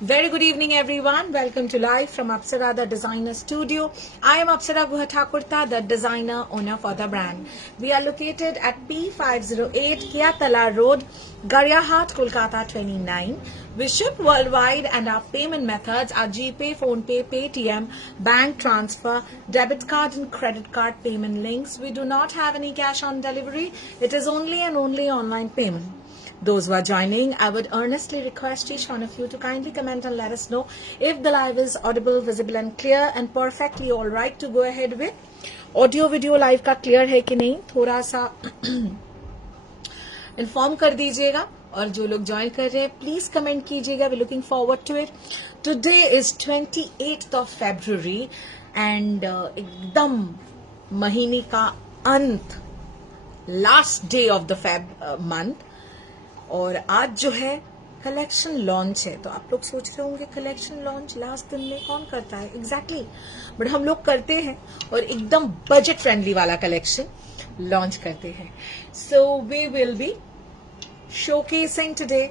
Very good evening, everyone. Welcome to live from Apsara, the designer studio. I am Apsara Guhathakurta, the designer owner for the brand. We are located at P508 Kiatala Road, Garyahat, Kolkata 29. We ship worldwide and our payment methods are GPay, PhonePe, Paytm, bank transfer, debit card and credit card payment links. We do not have any cash on delivery. It is only and only online payment. Those who are joining, I would earnestly request each one of you to kindly comment and let us know if the live is audible, visible and clear and perfectly all right to go ahead with. Audio video live का clear है कि नहीं थोड़ा सा inform कर दीजिएगा और जो लोग join कर रहे हैं please comment कीजिएगा. We're looking forward to it. Today is 28th of February and एकदम महीने का अंत last day of the month. और आज जो है कलेक्शन लॉन्च है. तो आप लोग सोच रहे होंगे कलेक्शन लॉन्च लास्ट दिन में कौन करता है एग्जैक्टली बट हम लोग करते हैं और एकदम बजट फ्रेंडली वाला कलेक्शन लॉन्च करते हैं. So we will be showcasing today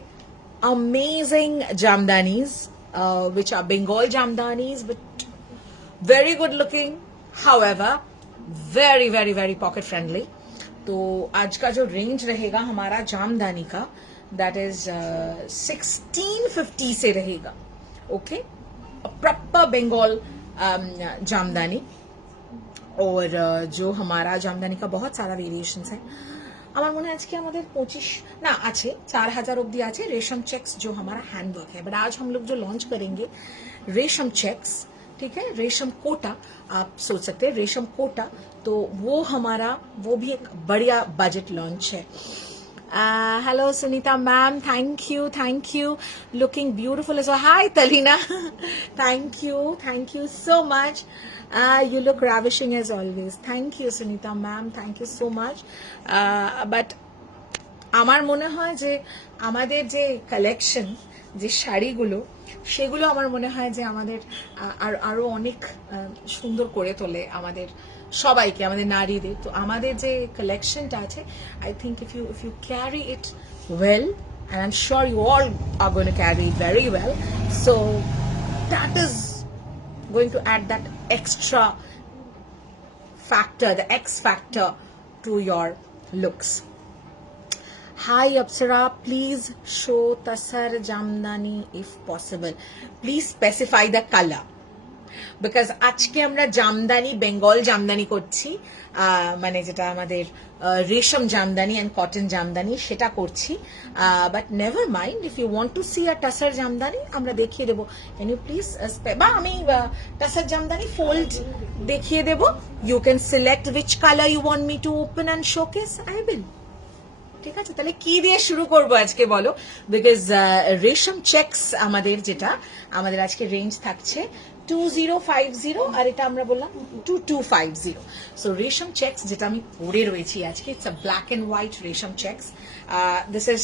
amazing jamdanis which are Bengal jamdanis but very good looking, however very very very pocket friendly. तो आज का जो रेंज रहेगा हमारा जामदानी का दैट इज 1650 से रहेगा. Okay, proper Bengal jamdani. और जो हमारा जामदानी का बहुत सारा वेरिएशंस है. আমার মনে হয় আজকে আমাদের 25 না আছে 4000 অবধি আছে रेशम चेक्स जो हमारा हैंडवर्क है. बट आज हम लोग जो लॉन्च करेंगे रेशम चेक्स, ठीक है, रेशम कोटा आप सोच सकते हैं रेशम कोटा. तो वो हमारा वो भी एक बढ़िया बजट लॉन्च है. Hello Sunita ma'am, thank you looking beautiful as well. Hi Talina, thank you so much. You look ravishing as always. Thank you Sunita ma'am, thank you so much. But আমার মনে হয় যে আমাদের যে কালেকশন যে শাড়িগুলো সেগুলো আমার মনে হয় যে আমাদের আরো অনেক সুন্দর করে তোলে আমাদের সবাইকে, আমাদের নারীদের. তো আমাদের যে কালেকশনটা আছে I think if you carry it well, and I'm sure you all are going to carry it very well, so that is going to add that extra factor, the X factor to your looks. Hi Apsara, please show Tasar Jamdani if possible. Please specify the color. Because আজকে আমরা জামদানি বেঙ্গল জামদানি করছি, মানে যেটা আমাদের রেশম Jamdani and cotton jamdani সেটা করছি. But never mind, if you want to see a tussar jamdani আমরা দেখিয়ে দেবো. ক্যান ইউ প্লিজ বা আমি টাসার জামদানি ফোল্ড দেখিয়ে দেবো. You can select which colour you want me to open and showcase. I will. ঠিক আছে, তাহলে কি দিয়ে শুরু করবো আজকে বলো? বিকজ রেশম চেকস আমাদের যেটা আমাদের আজকে রেঞ্জ থাকছে 2050 আর এটা আমরা বললাম 2250. সো রেশম চেকস যেটা আমি পরে রয়েছি আজকে, it's a black and white resham checks. This is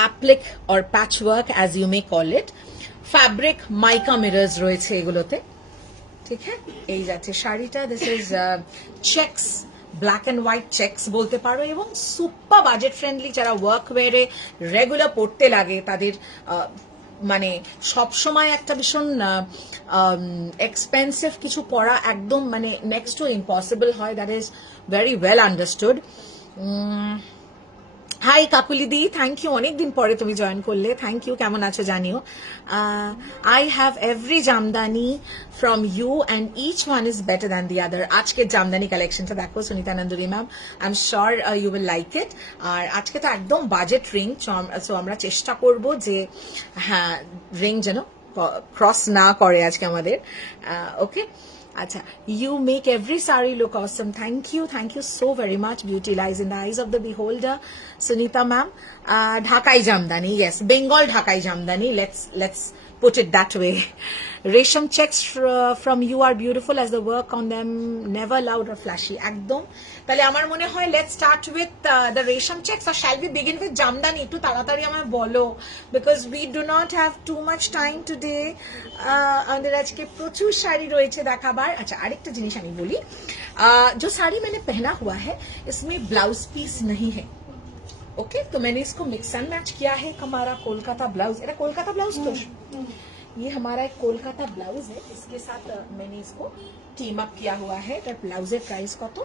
applique or patch work as you may call it. Fabric mica mirrors রয়েছে এগুলোতে, ঠিক হ্যাঁ. এই যাচ্ছে শাড়িটা. This is checks, black and white checks বলতে পারো, এবং সুপার বাজেট ফ্রেন্ডলি. যারা ওয়ার্ক ওয়ারে রেগুলার পড়তে লাগে তাদের মানে সবসময় একটা ভীষণ এক্সপেন্সিভ কিছু পরা একদম মানে নেক্সট টু ইম্পসিবল হয়, that is very well understood. Hi Kakuli di, thank you, অনেকদিন পরে তুমি জয়েন করলে, থ্যাংক ইউ, কেমন আছো জানিও। I have every jamdani from you and each one is better than the other. আজকের জামদানি কালেকশনটা দেখো Sunita Nanduri ma'am, I am sure you will like it. আর আজকে তো একদম বাজেট রিং, সো আমরা চেষ্টা করব যে হ্যাঁ রিং যেন ক্রস না করে আজকে আমাদের। ওকে আচ্ছা, you make every sari look awesome. Thank you so very much. Beauty lies in the eyes of the beholder. Sunita ma'am, Dhakai Jamdani, yes, Bengal Dhakai Jamdani. Let's put it that way. Resham checks from you are beautiful as the work on them never loud or flashy. একদম তাহলে আমার মনে হয় let's start with the Resham checks, or shall we begin with Jamdani? একটু তাড়াতাড়ি আমায় বলো, because we do not have too much time today. আমাদের আজকে প্রচুর শাড়ি রয়েছে দেখাবার। আচ্ছা আরেকটা জিনিস আমি বলি, जो साड़ी मैंने पहना हुआ है इसमें ब्लाउज पीस नहीं है। ओके तो मैंने इसको मिक्स एंड मैच किया है। हमारा कोलकाता ब्लाउज, এটা कोलकाता ब्लाउज तो ये हमारा एक कोलकाता ब्लाउज है, इसके साथ मैंने इसको टीम अप किया हुआ है। তার ব্লাউজের প্রাইস কত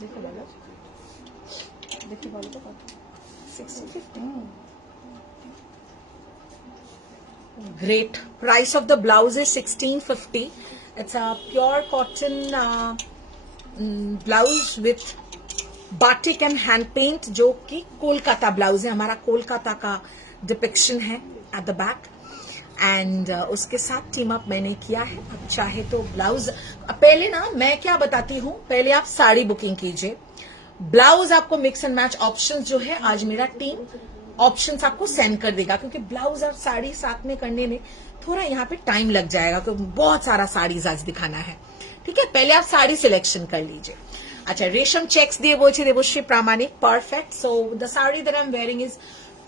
দেখো বলো, দেখো বলো তো কত? 1650। Great. Price of the blouse is 1650. It's a pure cotton blouse with batik and hand paint, जो कि कोलकाता ब्लाउज है, हमारा कोलकाता का डिपिक्शन है at the back, एंड उसके साथ टीम अप मैंने किया है। अब चाहे तो ब्लाउज, पहले ना मैं क्या बताती हूँ, पहले आप साड़ी बुकिंग कीजिए, ब्लाउज आपको मिक्स एंड मैच ऑप्शंस जो है आज मेरा टीम ऑप्शंस आपको सेंड कर देगा, क्योंकि ब्लाउज और साड़ी साथ में करने में थोड़ा यहाँ पे टाइम लग जाएगा, क्योंकि बहुत सारा साड़ीज आज दिखाना है। ठीक है, पहले आप साड़ी सिलेक्शन कर लीजिए। अच्छा रेशम चेक्स দিয়ে বলছে Debashree Pramanik, perfect. So the sari that I am wearing is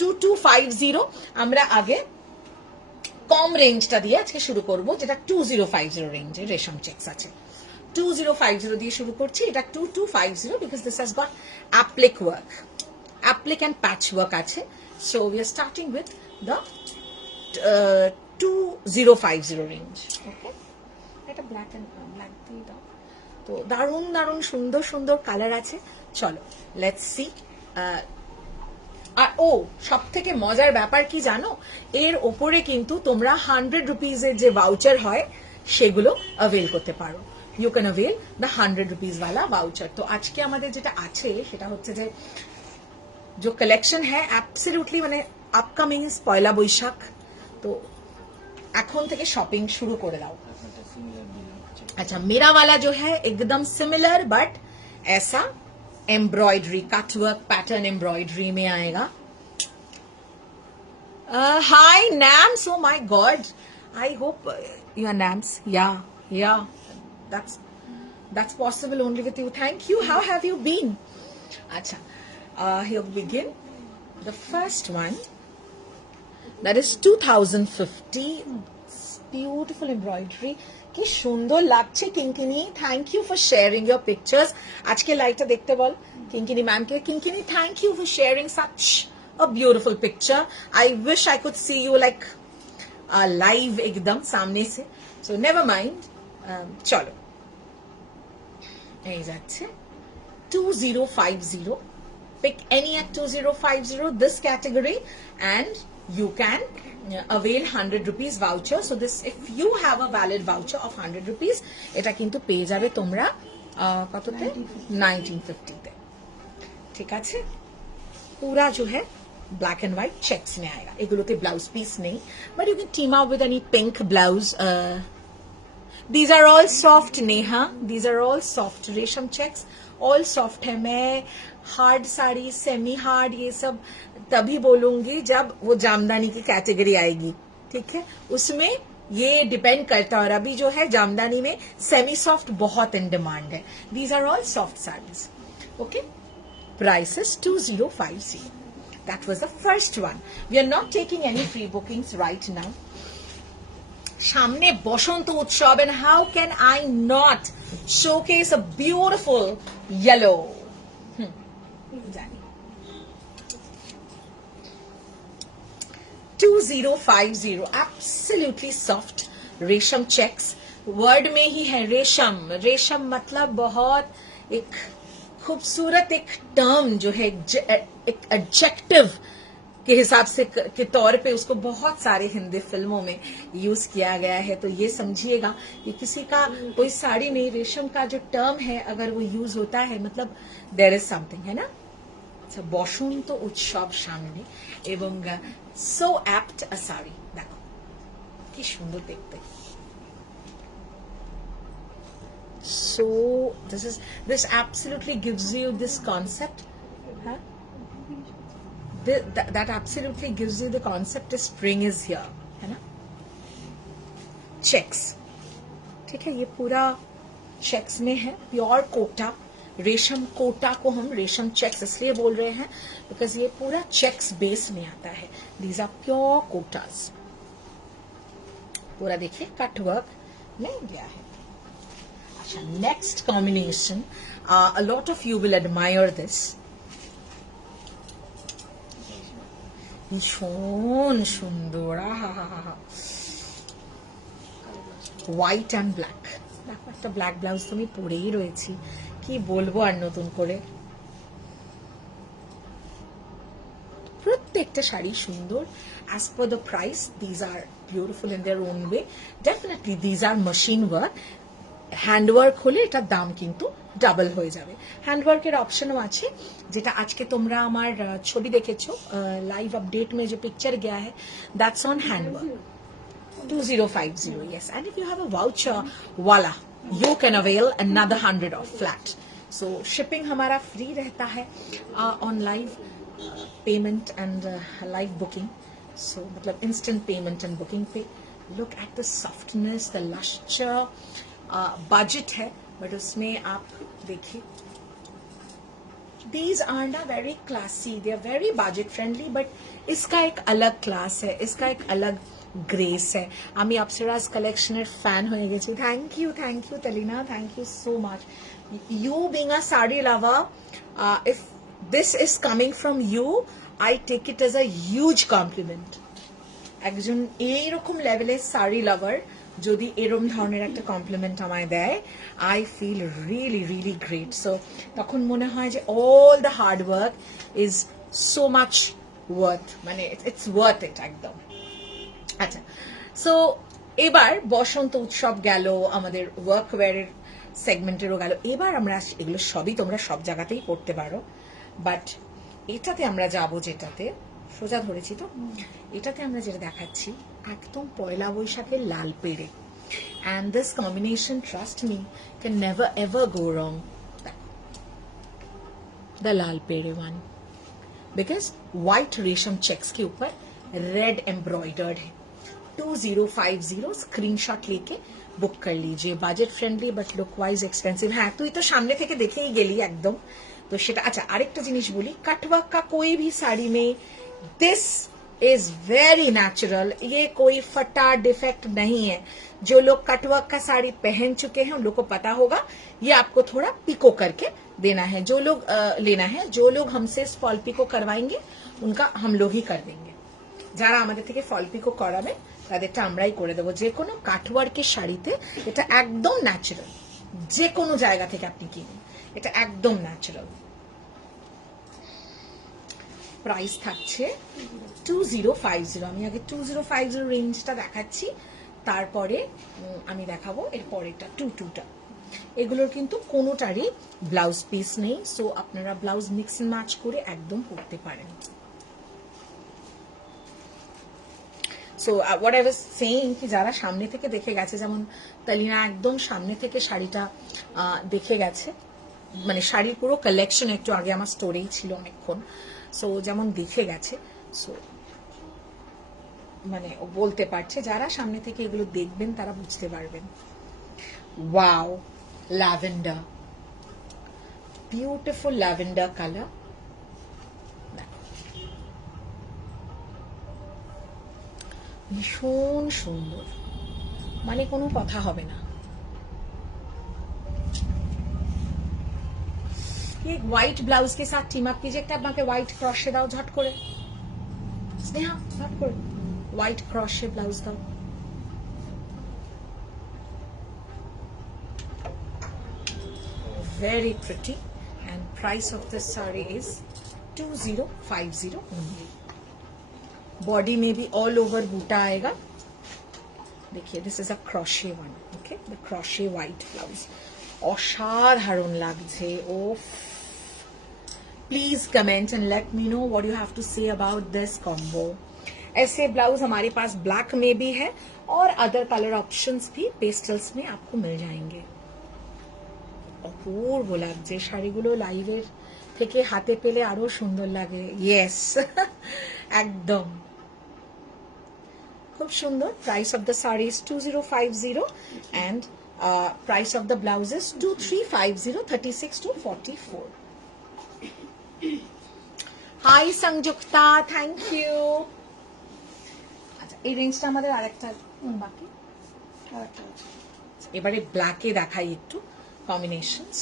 2250। আমরা আগে কম রেঞ্জটা দিয়ে আজকে শুরু করব, যেটা 2050 রেঞ্জে রেশম চেকস আছে। 2050 দিয়ে শুরু করছি, এটা 2250 because this has got applique work, applique and patch work আছে। So we are starting with the 2050 range. Okay এটা ব্ল্যাক দিয়ে দাও, তো দারুণ দারুণ সুন্দর সুন্দর কালার আছে। চলো লেটস সি। আর ও সব থেকে মজার ব্যাপার কি জানো, এর ওপরে কিন্তু তোমরা 100 রুপিজের যে ভাউচার হয় সেগুলো অ্যাভেল করতে পারো। You can avail the 100 rupees वाला ভাউচার। তো আজকে আমাদের যেটা আছে সেটা হচ্ছে যে जो कलेक्शन है एब्सोल्युटली মানে আপকামিং ইজ পয়লা বৈশাখ, তো এখন থেকে শপিং শুরু করে দাও। अच्छा मेरा वाला जो है एकदम सिमिलर बट ऐसा एम्ब्रॉयडरी कटवर्क पैटर्न एम्ब्रॉयडरी में आएगा। Hi Nams, oh my God, I hope you are Nams. या that's possible only with you. Thank you. How have you been? अच्छा here we begin. The first one, that is 2050. Beautiful embroidery. কি সুন্দর লাগছে Kinkini, thank you for sharing your pictures. আজকে লাইটটা দেখতে বল কিঙ্কিনি ম্যামকে। Kinkini thank you for sharing such a beautiful picture. I wish I could see you like live एकदम सामने से। सो नेवर माइंड, चलो এই যাচ্ছে 2050। pick any at 2050 this category and you can avail 100 rupees voucher. So this, if you have a valid voucher of 100 rupees, এটা কিন্তু পেয়ে যাবে তোমরা কততে 1950 তে। ঠিক আছে, पूरा जो है black and white checks में आएगा। এগুলোতে ব্লাউজ পিস নেই, but you can team up with any pink blouse. These are all soft Neha, these are all soft रेशम checks, all soft है। मैं हार्ड साड़ी, सेमी हार्ड, ये सब तभी बोलूंगी जब वो जामदानी की कैटेगरी आएगी। ठीक है, उसमें ये डिपेंड करता है। और अभी जो है जामदानी में सेमी सॉफ्ट बहुत इन डिमांड है। These are all soft saris. Okay, price is 2050। That was the first one. We are not taking any free bookings right now. সামনে বসন্ত উৎসব, and how can I not showcase a beautiful yellow? জানি 2050, absolutely soft रेशम checks. Word में ही है रेशम. रेशम मतलब बहुत एक खूबसूरत एक टर्म जो है, एक एडजेक्टिव के हिसाब से के तौर पे उसको बहुत सारे हिंदी फिल्मों में यूज किया गया है. तो ये समझिएगा कि किसी का कोई साड़ी में रेशम का जो टर्म है अगर वो यूज होता है मतलब देयर इज समथिंग, है ना. আচ্ছা, বসন্ত উৎসব সামনে এবং সো অ্যাপ্ট আ শাড়ি. দেখো কি সুন্দর দেখতে. So this absolutely gives you this concept, huh? That absolutely gives you the concept that spring is here, है ना. चेक्स, ठीक है, ये पूरा चेक्स में है. प्योर कोटा रेशम. कोटा को हम रेशम चेक्स इसलिए बोल रहे हैं बिकॉज ये पूरा चेक्स बेस में आता है. These are pure kotas. पूरा देखिए कट वर्क में गया है. अच्छा, next combination, a lot of you will admire this. ভীষণ সুন্দর. White and black. দেখো একটা ব্ল্যাক ব্লাউজ তো আমি পরেই রয়েছি, কি বলবো আর নতুন করে. প্রত্যেকটা শাড়ি সুন্দর. as per the price, these are beautiful in their own way. Definitely these are machine work. Handwork হলে এটার দাম কিন্তু ডাবল হয়ে যাবে. হ্যান্ডওয়ার্কের অপশনও আছে, যেটা আজকে তোমরা আমার ছবি দেখেছো লাইভ আপডেট में जो पिक्चर गया है, that's on handwork. 2050, yes. And if you have a voucher, voila, you can avail another 100 off flat. So shipping हमारा फ्री रहता है on live payment and live booking. So मतलब instant payment and booking पे. Look at the softness, the luster. Budget है but उसमें आप देखिए, these are ना very classy, they are very budget friendly, but इसका एक अलग क्लास है, इसका एक अलग ग्रेस है. আমি অপসরাস কালেকশনের ফ্যান হয়ে গেছি. Thank you Talina, thank you so much. You being a sari lover, if this is coming from you, I take it as a huge compliment. একজন এইরকম লেভেলের সারি লাভার যদি এরম ধরনের একটা কমপ্লিমেন্ট আমায় দেয়, I feel really really great. So তখন মনে হয় যে all the hard work is so much worth, মানে ইটস ওয়ার্থ ইট একদম. আচ্ছা, সো এবার বসন্ত উৎসব গেল, আমাদের ওয়ার্কওয়্যারের সেগমেন্টেরও গেল. এবার আমরা এগুলো সবই তোমরা সব জায়গাতেই করতে পারো, বাট এটাতে আমরা যাব যেটাতে সোজা ধরেছি, তো এটাতে আমরা যেটা দেখাচ্ছি একদম পয়লা বৈশাখের লাল পেড়ে. and this combination, trust me, can never ever go wrong. the लाल पेड़े one, because white रेशम चेक्स के ऊपर रेड एम्ब्रॉयडर्ड है. 2050 स्क्रीनशॉट लेके बुक कर लीजिए. Budget friendly but look wise expensive. হ্যাঁ, তুই তো সামনে থেকে দেখেই গেলি একদম, তো সেটা. আচ্ছা, আরেকটা জিনিস বলি, कटवर्क का कोई भी साड़ी में दिस इज वेरी नेचुरल. ये कोई फटा डिफेक्ट नहीं है. जो लोग कटवर्क का साड़ी पहन चुके हैं उन लोग को पता होगा. ये आपको थोड़ा पिको करके देना है. जो लोग लेना है, जो लोग हमसे फॉल पिको करवाएंगे उनका हम लोग ही कर देंगे. যারা আমাদের থেকে ফল পিকো করাবে তাদেরটা আমরাই করে দেবো. যে কোনো কাটওয়ার্কের শাড়িতে এটা একদম ন্যাচারাল. যে কোনো জায়গা থেকে আপনি কিনুন, এটা একদম ন্যাচারাল. প্রাইস থাকছে 2050. আমি আগে 2050 রেঞ্জটা দেখাচ্ছি, তারপরে আমি দেখাবো এর পরেরটা 22টা. এগুলোর কিন্তু কোনোটারই ব্লাউজ পিস নেই, সো আপনারা ব্লাউজ মিক্স এন্ড ম্যাচ করে একদম পরতে পারেন. So what I was saying, কি যারা সামনে থেকে দেখে গেছে, যেমন তালিনা একদম সামনে থেকে শাড়িটা দেখে গেছে, মানে শাড়ির পুরো কালেকশন একটু আগে আমার স্টোরেই ছিল অনেকক্ষণ. সো যেমন দেখে গেছে, সো মানে ও বলতে পারছে, যারা সামনে থেকে এগুলো দেখবেন তারা বুঝতে পারবেন. Wow, lavender, beautiful lavender colour. ভীষণ সুন্দর, মানে কোনো কথা হবে না. ये व्हाइट ब्लाउज के साथ टीम अप कीजिए. একটা আমাকে হোয়াইট ক্রশে দাও ঝট করে. স্নেহা ভাব করে হোয়াইট ক্রশে ব্লাউজ দাও। Very pretty, and price of this saree is 2050 only. Body में भी all over बूटा आएगा। देखिए this is a crochet one, okay, the crochet white blouse অসাধারণ লাগছে। ওফ, please comment and let me know what you have to say about this combo. ऐसे blouse हमारे पास ब्लैक में भी है और अदर कलर ऑप्शंस भी पेस्टल्स में आपको मिल जाएंगे। অপূর্ব লাগছে শাড়িগুলো, লাইভের থেকে হাতে পেলে আরো সুন্দর লাগে। ইয়েস একদম খুব সুন্দর। Price of the sari is 2050 and price of the blouse is 2350, 36 to 44. Hi Sanjukta, thank you. আচ্ছা এই রেঞ্জটা আমাদের আরেকটা বাকি, এবারে ব্ল্যাকে দেখাই একটু combinations.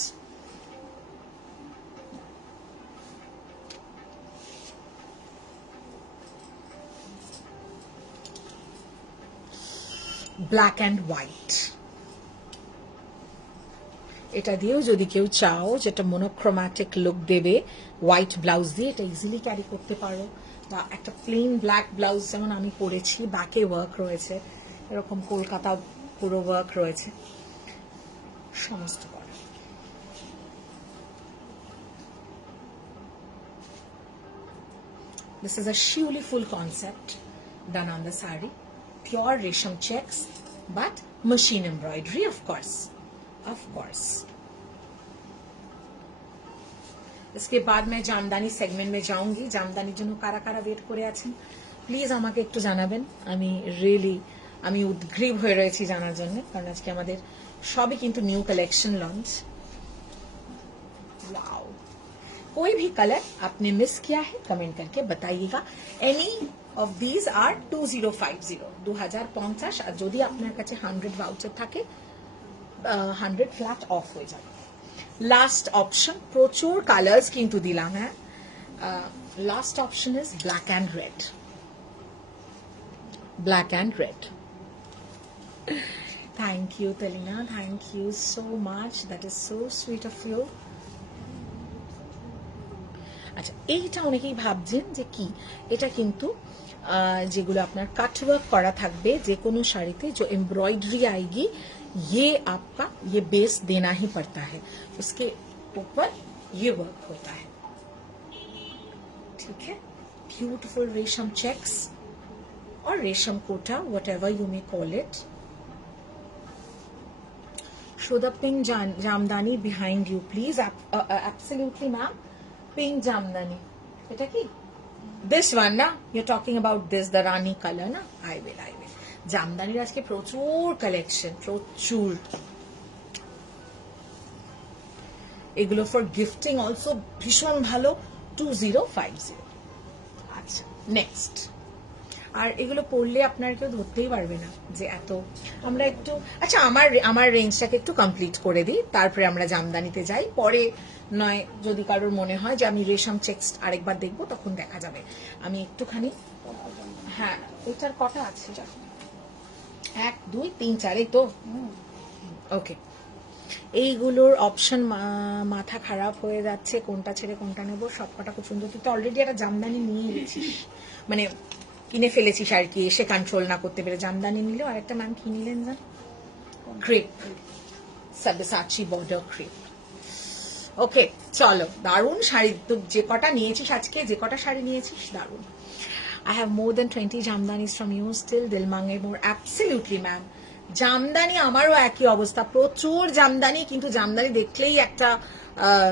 Black and white. এটা দিয়েও যদি কেউ চাও যেটা মনোক্রোম্যাটিক লুক দেবে হোয়াইট ব্লাউজ দিয়ে, এটা ইজিলি ক্যারি করতে পারো। বা একটা প্লেন ব্ল্যাক ব্লাউজ যেমন আমি পরেছি, ব্যাকে ওয়ার্ক রয়েছে, এরকম কলকাতা পুরো ওয়ার্ক রয়েছে, সমস্ত করা। This is a Shiuli full concept done on the sari, pure resham checks but machine embroidery, of course. इसके बाद मैं জামদানি সেগমেন্ট में जाऊंगी। জামদানির জন্য কারা কারা ওয়েট করে আছেন প্লিজ আমাকে একটু জানাবেন। আমি উদ্গ্রীব হয়ে রয়েছি জানার জন্য, কারণ আজকে আমাদের সবই কিন্তু নিউ কালেকশন লঞ্চ। वाओ, कोई भी कलर आपने मिस किया है कमेंट करके बताइएगा। एनी অফ দিস আর 2050, 2050। আর যদি আপনার কাছে 100 ভাউচার থাকে 100 ফ্ল্যাট অফ হয়ে যাবে। লাস্ট অপশন, প্রচুর কালার্স কিন্তু দিলাম। হ্যাঁ, last option is black and red. Black and red. Thank you Telina, thank you so much, that is so sweet of you. আচ্ছা এইটা অনেকেই ভাবছেন যে কি, এটা কিন্তু যেগুলো আপনার কাটওয়ার্ক করা থাকবে যে কোনো শাড়িতে, जो एम्ब्रॉयडरी आएगी ये आपका ये बेस देना ही पड़ता है, उसके ऊपर ये वर्क होता है। ठीक है, ब्यूटीफुल रेशम चेक्स और रेशम Kota, whatever you may call it. Show the pink jamdani behind you please. Absolutely ma'am, pink jamdani এটা কি this one na, you're talking about this, the rani color na? I will জামদানির আজকে প্রচুর collection, প্রচুর। এগুলো for gifting also ভীষণ ভালো, 2050। আচ্ছা next, আর এগুলো পড়লে আপনার কেউ ধরতেই পারবে না যে এত। আমরা একটু আচ্ছা আমার রেঞ্জটাকে একটু কমপ্লিট করে দিই, তারপরে আমরা জামদানিতে যাই। পরে নয় যদি কারোর মনে হয় যে আমি রেশম চেক্স আরেকবার দেখবো তখন দেখা যাবে। আমি একটুখানি, হ্যাঁ ওইটার কটা আছে, 1 2 3 4, এই তো ওকে। এইগুলোর অপশন মাথা খারাপ হয়ে যাচ্ছে, কোনটা ছেড়ে কোনটা নেবো। সবকটা খুব সুন্দর। তুই তো অলরেডি একটা জামদানি নিয়ে গেছিস, মানে কিনে ফেলেছিস আর কি, এসে কন্ট্রোল না করতে পেরে। জামদানি নিলেও আরেকটা ম্যাম কি নিলেন জান, ক্রেপ, সাবসাচি বর্ডার ক্রেপ। ওকে চলো, দারুণ শাড়ি তো, যে কটা নিয়েছিস আজকে, যে কটা শাড়ি নিয়েছিস দারুণ। I have more than 20 জামদানিস from you still, দিল মাঙ্গে মোর। অ্যাবসলিউটলি ম্যাম, জামদানি আমারও একই অবস্থা, প্রচুর জামদানি, কিন্তু জামদানি দেখলেই একটা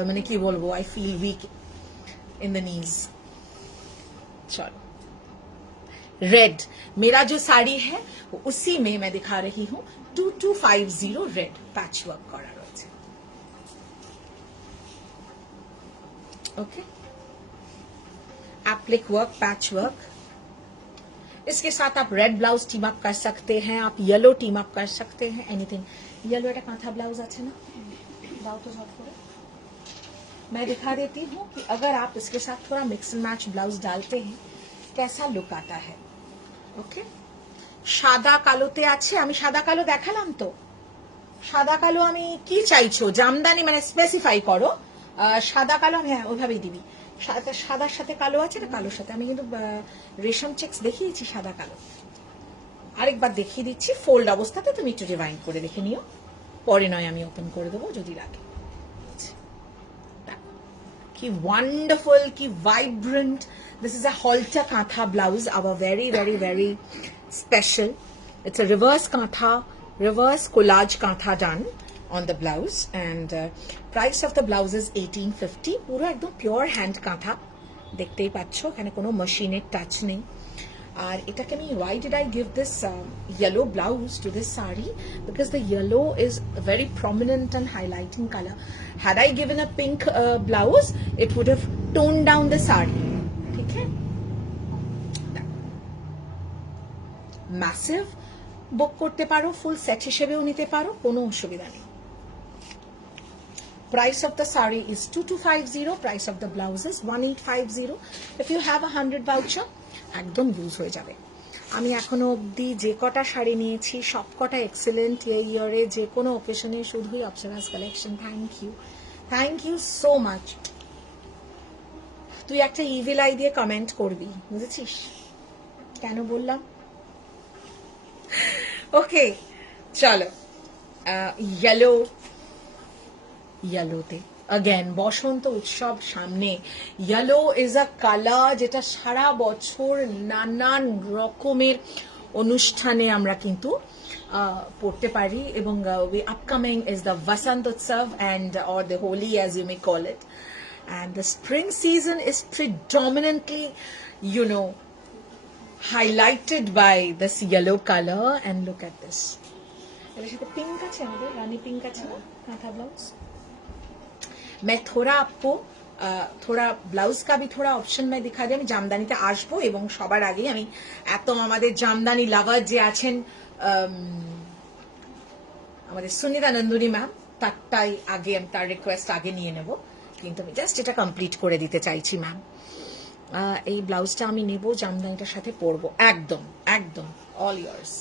মানে কি বলবো, I feel weak in the knees. চলো, रेड मेरा जो साड़ी है उसी में मैं दिखा रही हूँ 2250 रेड पैच वर्क करा रही है। Okay, applique work, patch work. इसके साथ आप रेड ब्लाउज टीम अप कर सकते हैं, आप येलो टीम अप कर सकते हैं, एनीथिंग। येलो एक कांथा ब्लाउज আছে না, দাও তো ঝট করে। मैं दिखा देती हूँ कि अगर आप इसके साथ थोड़ा मिक्स एंड मैच ब्लाउज डालते हैं कैसा लुक आता है। ওকে, সাদা কালোতে আছে, আমি সাদা কালো দেখালাম তো। সাদা কালো আমি কি চাইছো জামদানি মানে স্পেসিফাই করো। সাদা কালো আমি হ্যাঁ ওইভাবেই দিবি। সাদার সাথে কালো আছে না, কালোর সাথে আমি কিন্তু রেশম চেক্স দেখিয়েছি সাদা কালো। আরেকবার দেখিয়ে দিচ্ছি ফোল্ড অবস্থাতে, তুমি একটু রিভাইন্ড করে দেখে নিও, পরে নয় আমি ওপেন করে দেবো যদি লাগে। কি ওয়ান্ডারফুল, কি ভাইব্রেন্ট। দিস ইজ আ হলটা kantha blouse, our very very very special. It's a reverse kantha, reverse collage kantha done on the blouse, and price of the blouse is 1850. পুরো একদম পিওর হ্যান্ড কাঁথা, দেখতেই পাচ্ছ এখানে কোনো মেশিনের টাচ নেই। আর এটাকে আমি why did I give this yellow blouse to this sari, because the yellow is a very prominent and highlighting color. Had I given a pink blouse, it would have toned down the sari. ठीक है, massive, বুক করতে পারো, full set হিসেবেও নিতে পারো, কোনো অসুবিধা নেই। Price of the sari is 2250, price of the blouse is 1850। If you have 100 voucher একদম ইউজ হয়ে যাবে। আমি এখনো অবধি যে কটা শাড়ি নিয়েছি সব কটা এক্সেলেন্ট, এই ইয়ারে যে কোনো অকেশনে শুধুই Apsaras collection. Thank you so much. তুই একটা ইভিল আই দিয়ে কমেন্ট করবি, বুঝেছিস কেন বললাম? ওকে চলো, ইয়েলোতে अगेन বসন্ত উৎসব সামনে। ইয়েলো ইজ আ কালার যেটা সারা বছর নানান রকমের অনুষ্ঠানে আমরা কিন্তু পড়তে পারি, এবং আপকামিং ইজ দ্য বসন্ত উৎসব and or the Holi as you may call it, and the spring season is predominantly, you know, highlighted by this yellow color. And look at this, এর সাথে পিঙ্ক আছে, আমাদের রানী পিঙ্ক আছে না কাঁথা blouse. मैं थोड़ा आपको थोड़ा ব্লাউজ का भी थोड़ा ऑप्शन मैं दिखा दिया। আমি জামদানিতে আসবো, এবং সবার আগে আমি এত আমাদের জামদানি লাভার যে আছেন আমাদের সুনিতা নন্দুনি ম্যাম, তারটাই আগে আমি তার রিকোয়েস্ট আগে নিয়ে নেব, কিন্তু আমি জাস্ট এটা কমপ্লিট করে দিতে চাইছি ম্যাম। এই ব্লাউজটা আমি নেব, জামদানিটার সাথে পরবো, একদম একদম অল ইয়ার্স।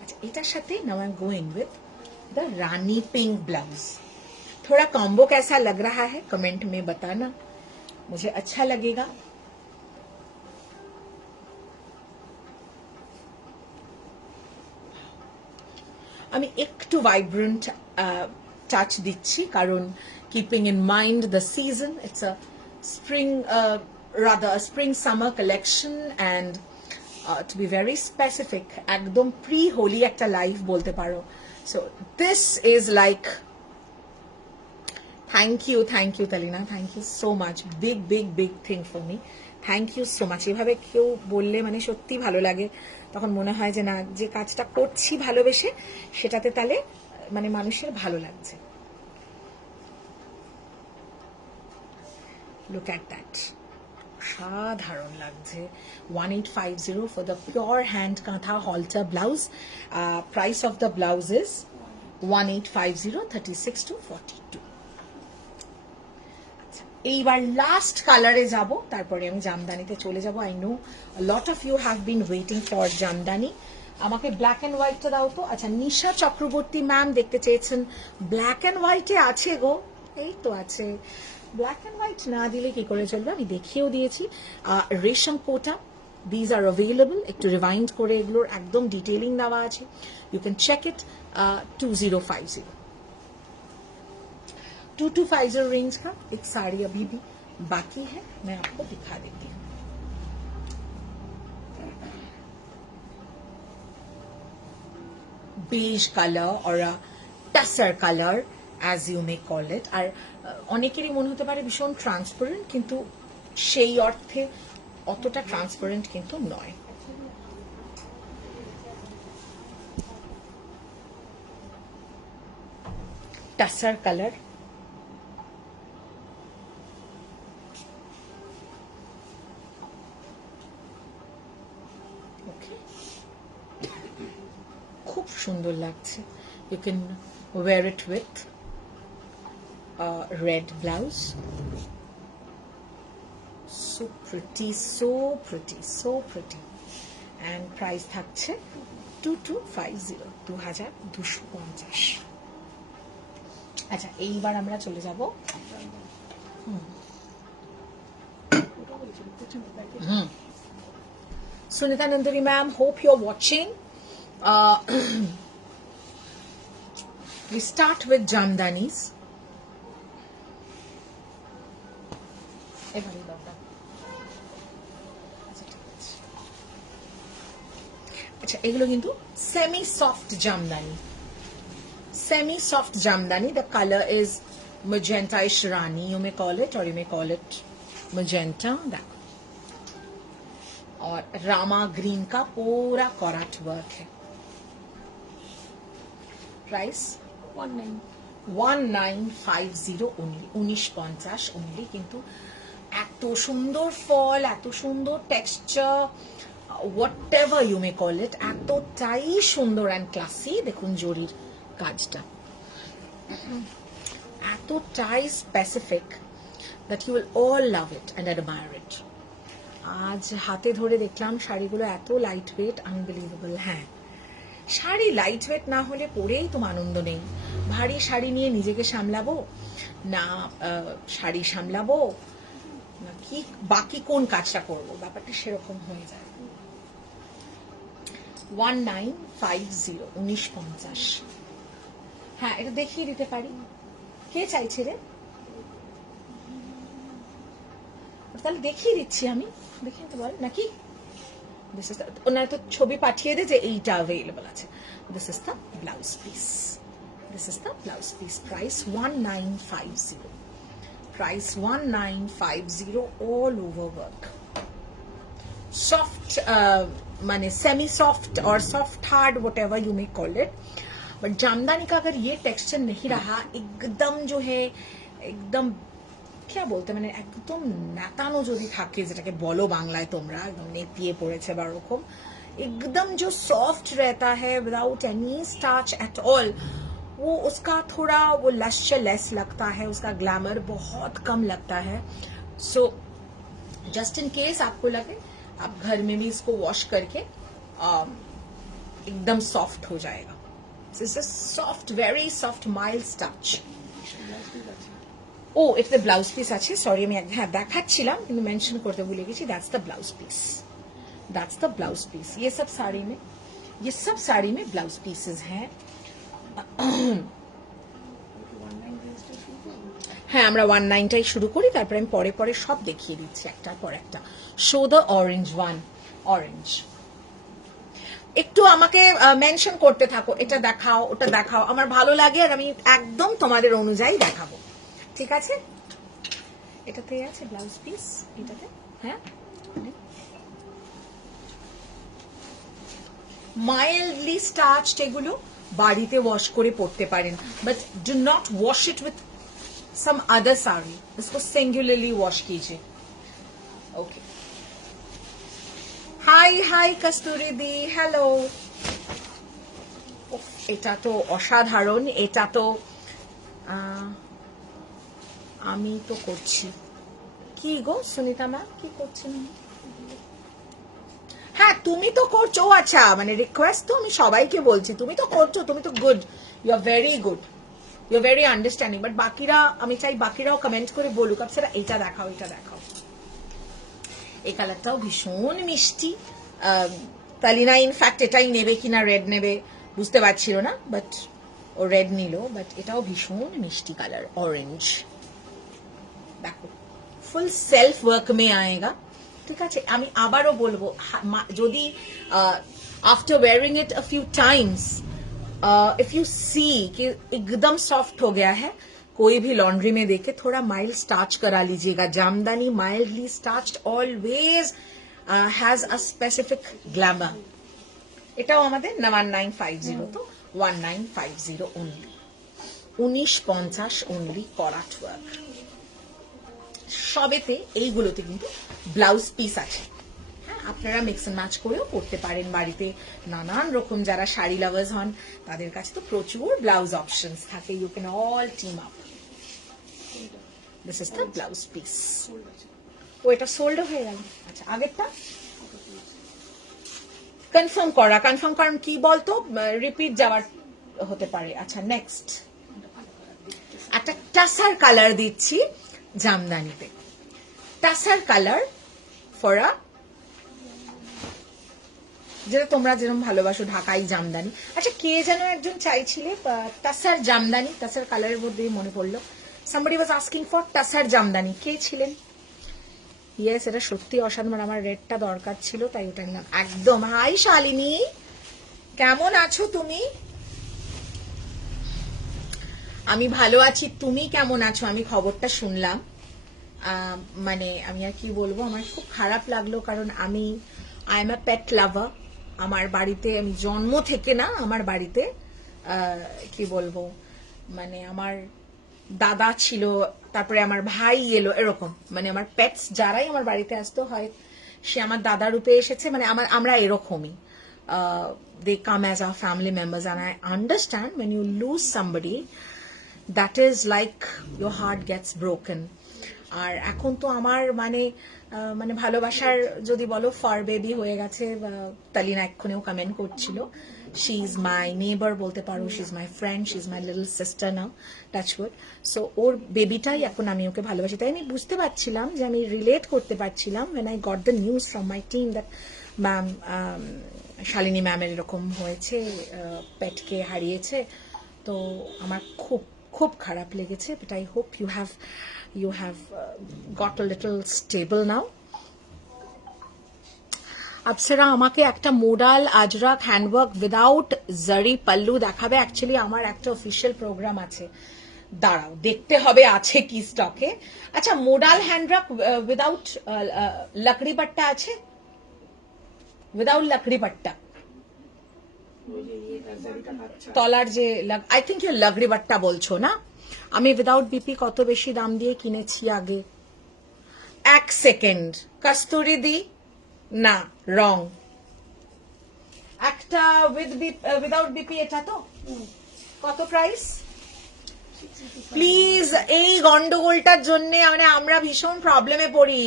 আচ্ছা, এটার সাথে now I am going with the Rani pink blouse. थोड़ा कॉम्बो कैसा लग रहा है कमेंट में बताना, मुझे अच्छा लगेगा। আমি একটু ভাইব্রেন্ট টাচ দিচ্ছি, কারণ keeping in mind the season, it's a spring rather spring summer collection, and to be very specific একদম প্রি হোলি একটা লাইফ বলতে পারো। So this is like thank you Talina, thank you so much, big big big thing for me, thank you so much. এভাবে কেউ বললে মানে সত্যি ভালো লাগে, তখন মনে হয় যে না, যে কাজটা করছি ভালোবেসে সেটাতে তাহলে মানে মানুষের ভালো লাগছে। লুক অ্যাট দ্যাট, সাধারণ লাগছে। 1850 ফর দ্য পিওর হ্যান্ড কাঁথা halter blouse. Price of the blouse is 1850, 36 to 42। এইবার লাস্ট কালারে যাব, তারপরে আমি জামদানিতে চলে যাব। I know lot of you have been waiting for jamdani. আমাকে ব্ল্যাক অ্যান্ড হোয়াইটটা দাও তো। আচ্ছা, নিশা চক্রবর্তী ম্যাম দেখতে চেয়েছেন ব্ল্যাক অ্যান্ড হোয়াইটে আছে গো, এই তো আছে। ব্ল্যাক অ্যান্ড হোয়াইট না দিলে কি করে চলবে, আমি দেখিয়েও দিয়েছি। Resham kota, these are available, একটু রিভাইন্ড করে এগুলোর একদম ডিটেলিং দেওয়া আছে, you can check it. 2050 2250 range का एक साड़ी अभी भी बाकी है, मैं आपको दिखा देती हूँ। बेज कलर और tussar colour as you may call it। আর অনেকেরই মনে হতে পারে ভীষণ ট্রান্সপারেন্ট, কিন্তু সেই অর্থে অতটা ট্রান্সপারেন্ট কিন্তু নয়। टसर कलर, খুব সুন্দর লাগছে। You can wear it with red blouse, so pretty, so pretty, so pretty. And price থাকছে 2250, 2250। আচ্ছা, এইবার আমরা চলে যাব Sunita Nanduri ma'am, hope you're watching. We start with Jamdanis. আচ্ছা, এগুলো কিন্তু semi soft Jamdani, semi soft jamdani. The color is magenta-ish rani, you may call it, or you may call it magenta. That और Rama green का पूरा कॉराट work है। Price 1950 only, 1950 only। কিন্তু এত সুন্দর ফল, এত সুন্দর texture, whatever you may call it, এতটাই সুন্দর and classy। দেখুন জরির কাজটা এতটাই specific that you will all love it and admire it। আজ হাতে ধরে দেখলাম শাড়িগুলো এত লাইট ওয়েট, আনবিলিভেবল। হ্যাঁ, শাড়ি লাইট ওয়েট না হলে পরেই তো আনন্দ নেই। ভারী শাড়ি নিয়ে নিজেকে সামলাবো না, শাড়ি সামলাবো না, কি বাকি কোন কাজটা করবো, ব্যাপারটা সেরকম হয়ে যায়। 1950, 1950। হ্যাঁ, এটা দেখিয়ে দিতে পারি। কে চাইছে রে? তাহলে দেখিয়ে দিচ্ছি আমি, দেখিয়ে দিতে বল নাকি? ওনার তো ছবি পাঠিয়ে দে যে এইটা অ্যাভেলেবল আছে। This is the blouse piece, this is the blouse piece. Price 1950, price 1950, all over work. Soft মানে सेमी सॉफ्ट और soft hard, whatever you may call it, but jamdani का अगर ये टेक्सचर नहीं रहा, एकदम जो है एकदम क्या बोलते মানে একদম নাতানো যদি থাকে, যেটাকে বলো বাংলায় তোমরা, একদম নেতিয়ে পড়েছে বা ওরকম, एकदम जो सॉफ्ट रहता है without any starch at all, वो उसका थोड़ा वो लश्य लेस लगता है, उसका ग्लैमर बहुत कम लगता है। सो जस्ट इन केस आपको लगे, आप घर में भी इसको वॉश करके एकदम सॉफ्ट हो जाएगा। This is soft, very soft, mild touch. ও, এটা ব্লাউজ পিস আছে, সরি আমি হ্যাঁ দেখাচ্ছিলাম কিন্তু মেনশন করতে ভুলে গেছি। That's the blouse piece, that's the blouse piece. ये सब साड़ी में, ये सब साड़ी में ब्लाउज पीसेस हैं। হ্যাঁ, আমরা 19টাই শুরু করি, তারপরে আমি পরে পরে সব দেখিয়ে দিচ্ছি একটার পর একটা। Show the orange one, orange. একটু আমাকে মেনশন করতে থাকো, এটা দেখাও, ওটা দেখাও, আমার ভালো লাগে আর আমি একদম তোমাদের অনুযায়ী দেখাবো, ঠিক আছে? এটাতে আছে ব্লাউজ পিস, এটাতে। হ্যাঁ, মাইল্ডলি স্টার্চড, এগুলো বাড়িতে ওয়াশ করে পরতে পারেন, but do not wash it with some other sari, इसको सिंगुलरली वॉश कीजिए। ओके, हाय हाय कस्तूरी दी, हेलो। এটা তো অসাধারণ, এটা তো আমি তো করছি কি গো সুনিতা মা, কি করছেন? হ্যাঁ, তুমি তো করছো। আচ্ছা, মানে রিকোয়েস্ট তো আমি সবাইকে বলছি, তুমি তো করছো, তুমি তো good, you are very good, you are very understanding. But বাকিরা, আমি চাই বাকিরাও কমেন্ট করে বলুক, আপনারা এটা দেখাও, এটা দেখাও। এই কালারটাও ভীষণ মিষ্টি। তালিনা ইনফ্যাক্ট এটাই নেবে কিনা, রেড নেবে বুঝতে পারছিল না, বাট ও রেড নিল। বাট এটাও ভীষণ মিষ্টি কালার, অরেঞ্জ। দেখো, ফুল সেলফ ওয়ার্ক মে আয়েগা, ঠিক আছে? আমি আবারও বলবো, যদি after wearing it a few times if you see कि एकदम सॉफ्ट हो गया है, कोई भी लॉन्ड्री में देखे थोड़ा माइल्ड स्टार्च करा लीजिएगा। Jamdani mildly starched always has a specific glamour. এটাও আমাদের 1950, তো 1950 only, 1950 only, করাট ওয়ার্ক। সবেতে এইগুলোতে কিন্তু ব্লাউজ পিস আছে। আপনারা মিক্স এন্ড ম্যাচ করেও পড়তে পারেন বাড়িতে। নানান রকম যারা শাড়ি লাভার্স হন তাদের কাছে তো প্রচুর ব্লাউজ অপশনস থাকে। You can all team up. This is the blouse piece. ও এটা সোল্ড হয়ে গেল। আচ্ছা আগেরটা কনফার্ম কারণ কি বলতো রিপিট যাওয়ার হতে পারে। আচ্ছা নেক্সট একটা টাসার কালার দিচ্ছি জামদানিতে, টাসার কালার ফর আ, যেটা তোমরা যেরকম ভালোবাসো ঢাকাই জামদানি। আচ্ছা কে যেন একজন চাইছিলে টাসার জামদানি, টাসার কালারের মধ্যে মনে পড়লো, somebody was asking for tussar Jamdani, কে ছিলেন? ইয়েস এটা সত্যি অসাধারণ, আমার রেডটা দরকার ছিল তাই ওটা নিলাম একদম। হাই শালিনী, কেমন আছো তুমি? আমি ভালো আছি, তুমি কেমন আছো? আমি খবরটা শুনলাম, মানে আমি আর কি বলবো, আমার খুব খারাপ লাগলো কারণ আমি আই এম আ পেট লাভার। আমার বাড়িতে আমি জন্ম থেকে না, আমার বাড়িতে কি বলবো মানে আমার দাদা ছিল, তারপরে আমার ভাই এলো, এরকম মানে আমার পেটস যারাই আমার বাড়িতে আসতো হয় সে আমার দাদা রূপে এসেছে, মানে আমরা এরকমই, they come as our family members and I understand when you lose somebody that is like your heart gets broken. আর এখন তো আমার মানে মানে ভালোবাসার যদি বলো ফার বেবি হয়ে গেছে। তালিনা এক্ষুনিও কমেন্ট করছিল, শি ইজ মাই নেবার বলতে পারো, she is my friend, she is my little sister now, touch wood. So ওর বেবিটাই এখন আমি ওকে ভালোবাসি, তাই আমি বুঝতে পারছিলাম যে আমি রিলেট করতে পারছিলাম when I got the news from my team that ma'am Shalini ম্যামের এরকম হয়েছে, পেটকে হারিয়েছে। তো আমার খুব খুব খারাপ লেগেছে, but I hope you have got a little stable now. আপসরা আমাকে একটা মোডাল আজরাক হ্যান্ডওয়ার্ক উইদাউট জারি পাল্লু দেখাবে। অ্যাকচুয়ালি আমার একটা অফিসিয়াল প্রোগ্রাম আছে, দাঁড়াও দেখতে হবে আছে কি স্টকে। আচ্ছা মোডাল হ্যান্ডওয়ার্ক উইদাউট লাকড়ি পাট্টা আছে? উইদাউট লাকড়ি পাট্টা তলার যে আই থিঙ্ক ইউ লাকড়ি পাট্টা বলছো না? আমি উইদাউট বিপি কত বেশি দাম দিয়ে কিনেছি আগে। এক সেকেন্ড, কস্তুরি দি না, রং। একটা উইদাউট বিপি এটা তো কত প্রাইস? প্লিজ এই গন্ডগোলটার জন্য মানে আমরা ভীষণ প্রবলেমে পড়ি।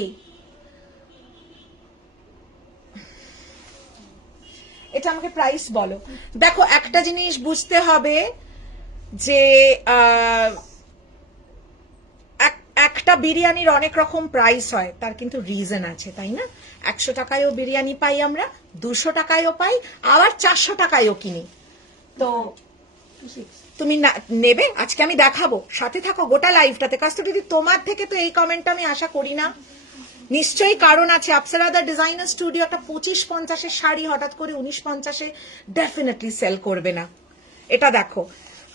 এটা আমাকে প্রাইস বলো। দেখো একটা জিনিস বুঝতে হবে যে একটা বিরিয়ানির অনেক রকম প্রাইস হয়, তার কিন্তু রিজন আছে, তাই না? 100 টাকায়ও বিরিয়ানি পাই আমরা, 200 টাকায়ও পাই, আবার 400 টাকায়ও কিনি। তো তুমি নেবে, আজকে আমি দেখাবো, সাথে থাকো গোটা লাইভটাতে। কাস্টডি দিদি তোমার থেকে তো এই কমেন্টটা আমি আশা করি না, নিশ্চয়ই কারণ আছে। আপসারা দা ডিজাইনার স্টুডিও একটা 25-50-এর শাড়ি হঠাৎ করে 19-50-এ ডেফিনেটলি সেল করবে না। এটা দেখো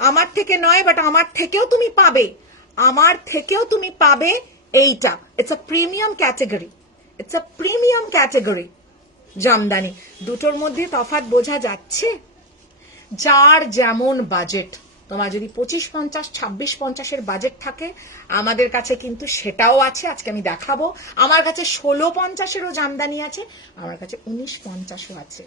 আমার থেকে নয়, বাট আমার থেকেও তুমি পাবে, আমার থেকেও তুমি পাবে এইটা। It's a premium category, it's a premium category Jamdani. দুটোর মধ্যে তফাৎ বোঝা যাচ্ছে? যার যেমন বাজেট, তোমার যদি 25-50, 26-50-এর বাজেট থাকে, আমাদের কাছে কিন্তু সেটাও আছে, আজকে আমি দেখাবো। আমার কাছে 16-50-এরও জামদানি আছে, আমার কাছে 19-50-ও আছে,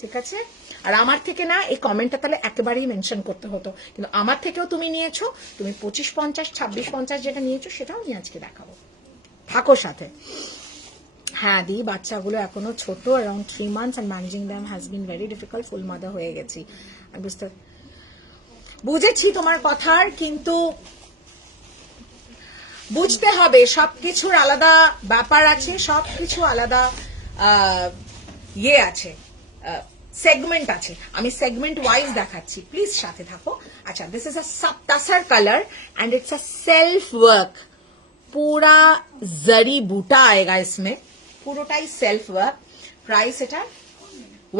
ঠিক আছে? আর আমার থেকে না, এই কমেন্টটা তাহলে একেবারেই মেনশন করতে হতো, কিন্তু আমার থেকেও তুমি নিয়েছো, তুমি 25-50, 26-50 যেটা নিয়েছো সেটাও আমি আজকে দেখাবো, থাকো সাথে। হ্যাঁ দি, বাচ্চাগুলো এখনো ছোট, around 3 months, and managing them has been very difficult. Full mother হয়ে গেছি। বুঝেছি তোমার কথার, কিন্তু বুঝতে হবে সবকিছুর আলাদা ব্যাপার আছে, সবকিছু আলাদা ইয়ে আছে, সেগমেন্ট আছে। আমি সেগমেন্ট ওয়াইজ দেখাচ্ছি, প্লিজ সাথে থাকো। আচ্ছা this is a tussar colour and it's a self work, पूरा जरी बूटा आएगा इसमें, পুরোটাই সেলফ ওয়ার্ক। প্রাইস এটা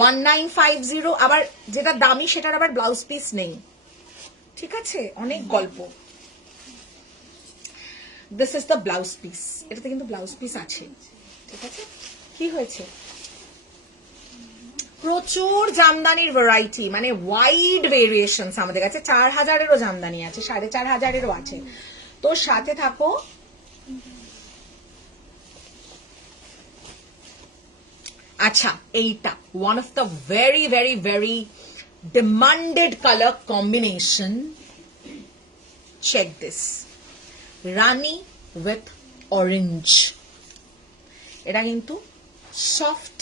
1950। আবার যেটা দামি সেটার আবার ব্লাউজ পিস নেই, ঠিক আছে? অনেক গল্প। This is the blouse piece, এটাতে কিন্তু ব্লাউজ পিস আছে, ঠিক আছে? কি হয়েছে? প্রচুর জামদানির ভ্যারাইটি, মানে ওয়াইড ভেরিয়েশনস আমাদের কাছে। 4000-এরও জামদানি আছে, 4500-এরও আছে। তো সাথে থাকো। আচ্ছা এইটা one of the very very very demanded colour combination. Check this, rani with orange, এটা কিন্তু soft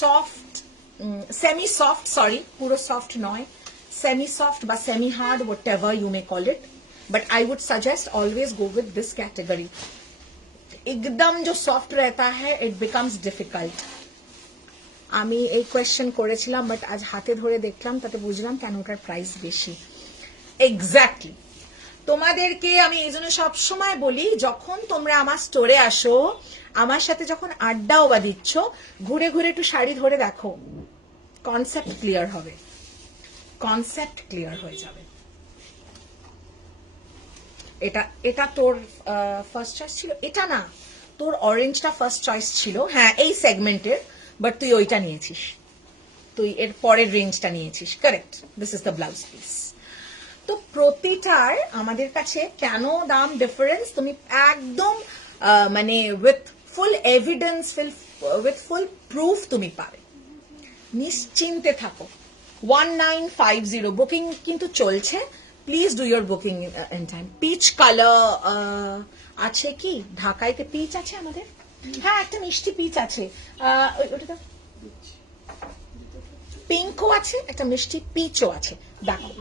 soft semi soft, sorry পুরো সফট নয়, सेमी सॉफ्ट বা semi hard whatever you may call it, but I would suggest always go with this category. एकदम जो soft रहता है it becomes difficult. আমি এই কোয়েশ্চেন করেছিলাম বাট আজ হাতে ধরে দেখলাম, তাতে বুঝলাম কেন ওটার প্রাইস বেশি। এক্স্যাক্টলি, তোমাদেরকে আমি এই জন্য সবসময় বলি, যখন তোমরা আমার স্টোরে আসো, আমার সাথে যখন আড্ডাও বা দিচ্ছ, ঘুরে ঘুরে একটু শাড়ি ধরে দেখো, কনসেপ্ট ক্লিয়ার হবে, কনসেপ্ট ক্লিয়ার হয়ে যাবে। এটা এটা তোর ফার্স্ট চয়েস ছিল? এটা না, তোর অরেঞ্জটা ফার্স্ট চয়েস ছিল, হ্যাঁ এই সেগমেন্টের, বাট তুই ওইটা নিয়েছিস, তুই এর পরের রেঞ্জটা নিয়েছিস, correct. This is the blouse piece. তো প্রতিটার আমাদের কাছে কেন দাম ডিফারেন্স, তুমি একদম মানে with full evidence, with full proof তুমি পাবে, নিশ্চিন্তে থাকো। 1950 বুকিং কিন্তু চলছে, please do your booking in time. Peach colour আছে কি ঢাকাইতে? পিচ আছে আমাদের, হ্যাঁ একটা মিষ্টি পিচ আছে, ওটা পিঙ্কও আছে, একটা মিষ্টি পিচও আছে, দেখো।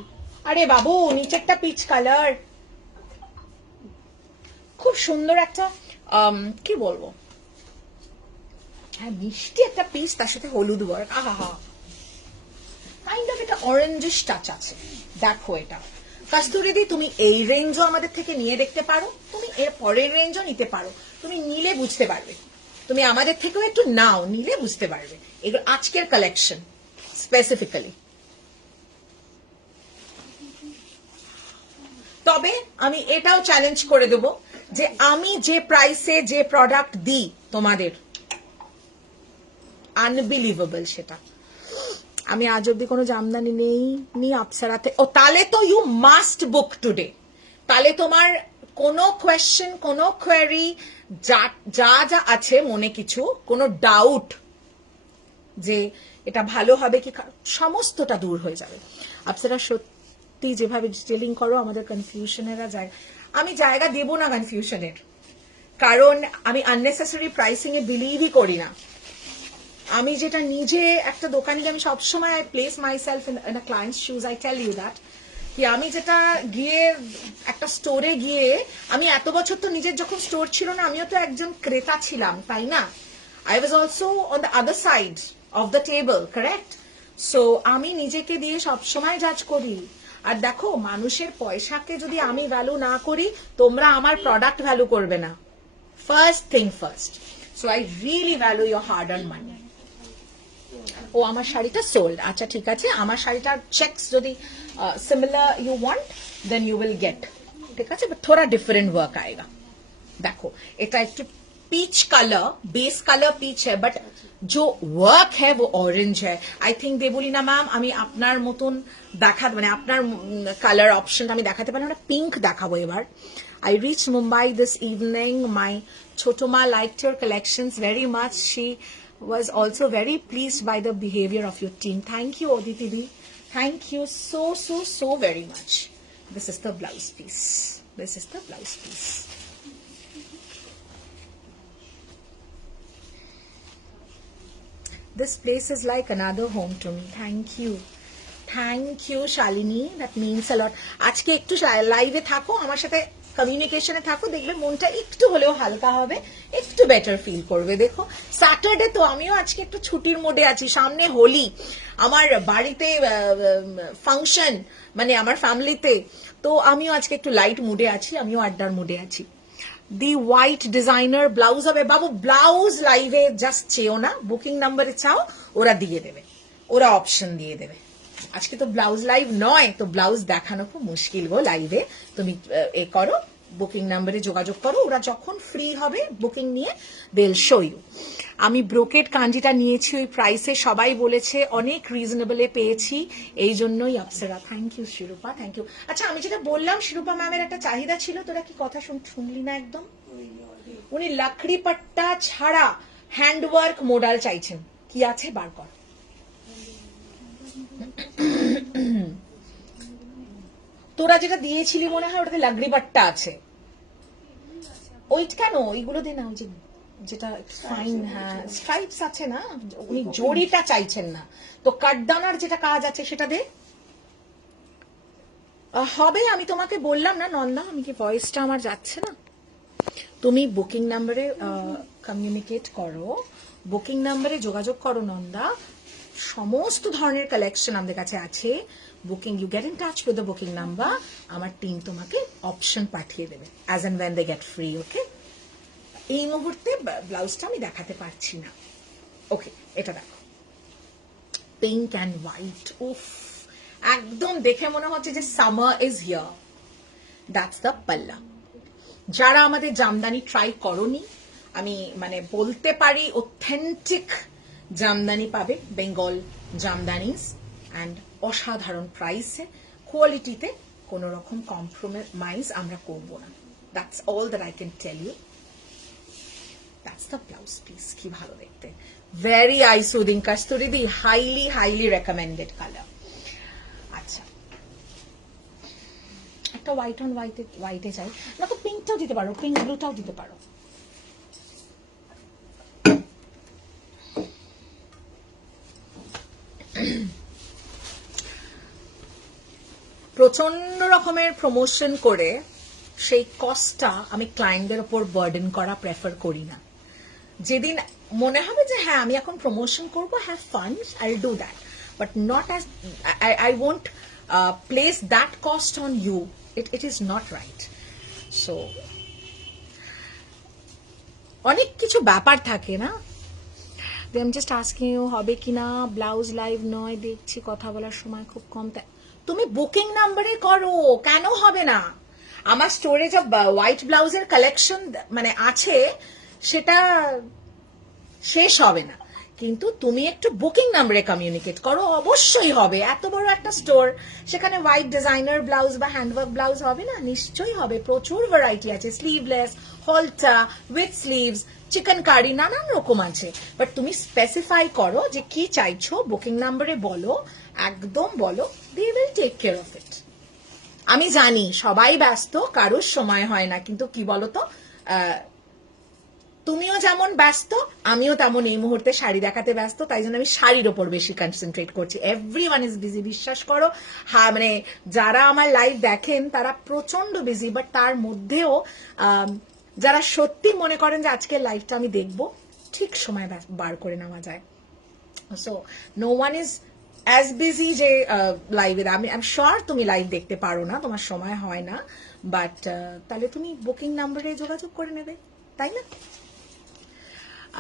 আরে বাবু নিচেরটা পিচ কালার, খুব সুন্দর একটা কি বলবো, হ্যাঁ মিষ্টি একটা পিচ, তার সাথে হলুদ ওয়ার্ক, আহা হা, কাইন্ড অফ একটা অরেঞ্জিশ টাচ আছে। দেখো এটা কস্তুরীদি, তুমি এই রেঞ্জও আমাদের থেকে নিয়ে দেখতে পারো, তুমি এর পরের রেঞ্জও নিতে পারো, তুমি নিলে বুঝতে পারবে, তুমি আমাদের থেকেও একটু নাও, নিলে বুঝতে পারবে এগুলো আজকের কালেকশন স্পেসিফিক্যালি। তবে আমি এটাও চ্যালেঞ্জ করে দেব যে আমি যে প্রাইসে যে প্রোডাক্ট দিই তোমাদের, আনবিলিভেবল সেটা। আমি আজ অব্দি কোনো জামদানি নেই আপসারাতে। ও তাহলে তো ইউ মাস্ট বুক টুডে, তাহলে তোমার কোনো কোয়েশ্চেন, কোনো কোয়েরি, যা যা আছে মনে কিছু, কোনো ডাউট যে এটা ভালো হবে কি, সমস্তটা দূর হয়ে যাবে। আপসারা সত্যি যেভাবে ডিটেলিং করো, আমাদের কনফিউশনেরা যায়, আমি জায়গা দেব না কনফিউশনের, কারণ আমি আননেসেসারি প্রাইসিং এ বিলিভই করি না। আমি যেটা নিজে একটা দোকানে, আমি সবসময় I place myself in a client's shoes, I tell you that, কি আমি যেটা গিয়ে একটা স্টোরে গিয়ে, আমি এত বছর তো নিজের যখন স্টোর ছিল না, আমিও তো একজন ক্রেতা ছিলাম, তাই না? I was also on the other side of the table, correct? So আমি নিজেকে দিয়ে সবসময় জাজ করি। আর দেখো, মানুষের পয়সাকে যদি আমি ভ্যালু না করি, তোমরা আমার প্রোডাক্ট ভ্যালু করবে না, first thing first. So I really value your hard earn money. ও আমার শাড়িটা সোল্ড, আচ্ছা ঠিক আছে, আমার শাড়িটার চেকস যদি similar you want then you will get, ठीक है, बट थोड़ा डिफरेंट वर्क आएगा। देखो এটা একটু peach colour, base colour peach है, बट जो वर्क है वो ऑरेंज है। आई थिंक देबुलिना मैम আমি আপনার মতন দেখা, মানে আপনার কালার অপশন আমি দেখাতে পারি না, পিঙ্ক দেখাবো এবার। I reached Mumbai this evening. My Chotoma liked your collections very much. She was also very pleased by the behavior of your team. Thank you, Oditi Di. Thank you so very much. This is the blouse piece. This is the blouse piece. This place is like another home to me. Thank you, Shalini. That means a lot. আজকে একটু লাইভে থাকো, আমার সাথে কমিউনিকেশনে থাকো, দেখবে মনটা একটু হলেও হালকা হবে, একটু বেটার ফিল করবে। দেখো স্যাটারডে তো আমিও আজকে একটু ছুটির মোডে আছি, সামনে হোলি, আমার বাড়িতে ফাংশন, মানে আমার ফ্যামিলিতে, তো আমিও আজকে একটু লাইট মুডে আছি, আমিও আড্ডার মুডে আছি। দি হোয়াইট ডিজাইনার ব্লাউজ হবে বাবু, ব্লাউজ লাইভে জাস্ট চেয়েও না, বুকিং নাম্বারে চাও, ওরা দিয়ে দেবে, ওরা অপশন দিয়ে দেবে। আজকে তো ব্লাউজ লাইভ নয়, তো ব্লাউজ দেখানো খুব মুশকিল গো লাইভে। তুমি এ করো, বুকিং নাম্বারে যোগাযোগ করো, ওরা যখন ফ্রি হবে বুকিং নিয়ে দে উইল শো ইউ। আমি ব্রোকেড কাঞ্জিটা নিয়েছি ওই প্রাইসে, সবাই বলেছে অনেক রিজনেবলে পেয়েছি, এই জন্যই Apsara. Thank you Shirupa, thank you. আচ্ছা আমি যেটা বললাম, শিরূপা ম্যামের একটা চাহিদা ছিল, তোরা কি কথা শুনলি না একদম? উনি লাকড়ি পাট্টা ছাড়া হ্যান্ডওয়ার্ক মোডাল চাইছেন, কি আছে বার কর। তোরা যেটা দিয়েছিলি মনে হয় ওটাতে লাকড়ি পাট্টা আছে, ওই কেন ওইগুলো দে না, ওই যে যেটা ফাইন, হ্যাঁ স্ট্রাইপস আছে না, উনি জড়িটা চাইছেন না, তো কাটদানার যেটা কাজ আছে সেটা দে। হবে, আমি তোমাকে বললাম না নন্দা, আমি কি ভয়েসটা আমার যাচ্ছে না? তুমি বুকিং নাম্বারে কমিউনিকেট করো, বুকিং নাম্বারে যোগাযোগ করো নন্দা, সমস্ত ধরনের কালেকশন আমাদের কাছে আছে। Booking, you get in touch with the booking number, আমার টিম তোমাকে অপশন পাঠিয়ে দেবে as and when they get free. Okay, এই মুহূর্তে ব্লাউজটা আমি দেখাতে পারছি না। ওকে, এটা দেখো, পিঙ্ক অ্যান্ড হোয়াইট, উফ একদম দেখে মনে হচ্ছে যে summer is here. That's the পাল্লা। যারা আমাদের জামদানি ট্রাই করনি, আমি মানে বলতে পারি অথেন্টিক জামদানি পাবে, বেঙ্গল জামদানিজ, অ্যান্ড অসাধারণ প্রাইসে, কোয়ালিটিতে কোনো রকম কম্প্রোমাইজ আমরা করব না। That's all that I can tell you. That's the blouse piece, কি ভালো দেখতে, very eye soothing, Kasturi di highly highly recommended colour. আচ্ছা, একটা হোয়াইট অন হোয়াইটে চাই না, তো পিঙ্কটাও দিতে পারো, পিঙ্ক ব্লুটাও দিতে পারো। প্রচন্ড রকমের প্রমোশন করে সেই কস্টটা আমি ক্লায়েন্টদের ওপর বার্ডেন করা প্রেফার করি না। যেদিন মনে হবে যে হ্যাঁ আমি এখন প্রমোশন করবো, have fun, I will do that, but not as I won't place that cost on you, it is not right. So অনেক কিছু ব্যাপার থাকে না। I am just asking you, হবে কিনা ব্লাউজ লাইভ নয়, দেখছি কথা বলার সময় খুব কম। তুমি বুকিং নাম্বারে করো, কেন হবে না? আমার স্টোরে যে হোয়াইট ব্লাউজের কালেকশন মানে আছে সেটা শেষ হবে না, কিন্তু তুমি একটু বুকিং নাম্বারে কমিউনিকেট করো, অবশ্যই হবে। এত বড় একটা স্টোর, সেখানে হোয়াইট ডিজাইনার ব্লাউজ বা হ্যান্ডওয়ার্ক ব্লাউজ হবে না? নিশ্চয়ই হবে, প্রচুর ভ্যারাইটি আছে, স্লিভলেস, হলটা, উইথ স্লিভস, চিকেন কারি, নানান রকম আছে। বাট তুমি স্পেসিফাই করো যে কি চাইছো, বুকিং নাম্বারে বলো, একদম বলো, they will take care of it. আমি জানি সবাই ব্যস্ত, কারোর সময় হয় না, কিন্তু কি বলতো, তুমিও যেমন ব্যস্ত, আমিও তেমন এই মুহূর্তে শাড়ি দেখাতে ব্যস্ত, তাই জন্য আমি শাড়ির ওপর বেশি কনসেন্ট্রেট করছি। এভরিওয়ান ইজ বিজি, বিশ্বাস করো। হ্যাঁ, মানে যারা আমার লাইভ দেখেন তারা প্রচন্ড বিজি, বাট তার মধ্যেও যারা সত্যি মনে করেন যে আজকের লাইভটা আমি দেখবো, ঠিক সময় বার করে নেওয়া যায়। So no one is as busy যে লাইভে, আমি শিওর তুমি লাইভ দেখতে পারো না, তোমার সময় হয় না, বাট তাহলে তুমি বুকিং নাম্বারে যোগাযোগ করে নেবে, তাই না?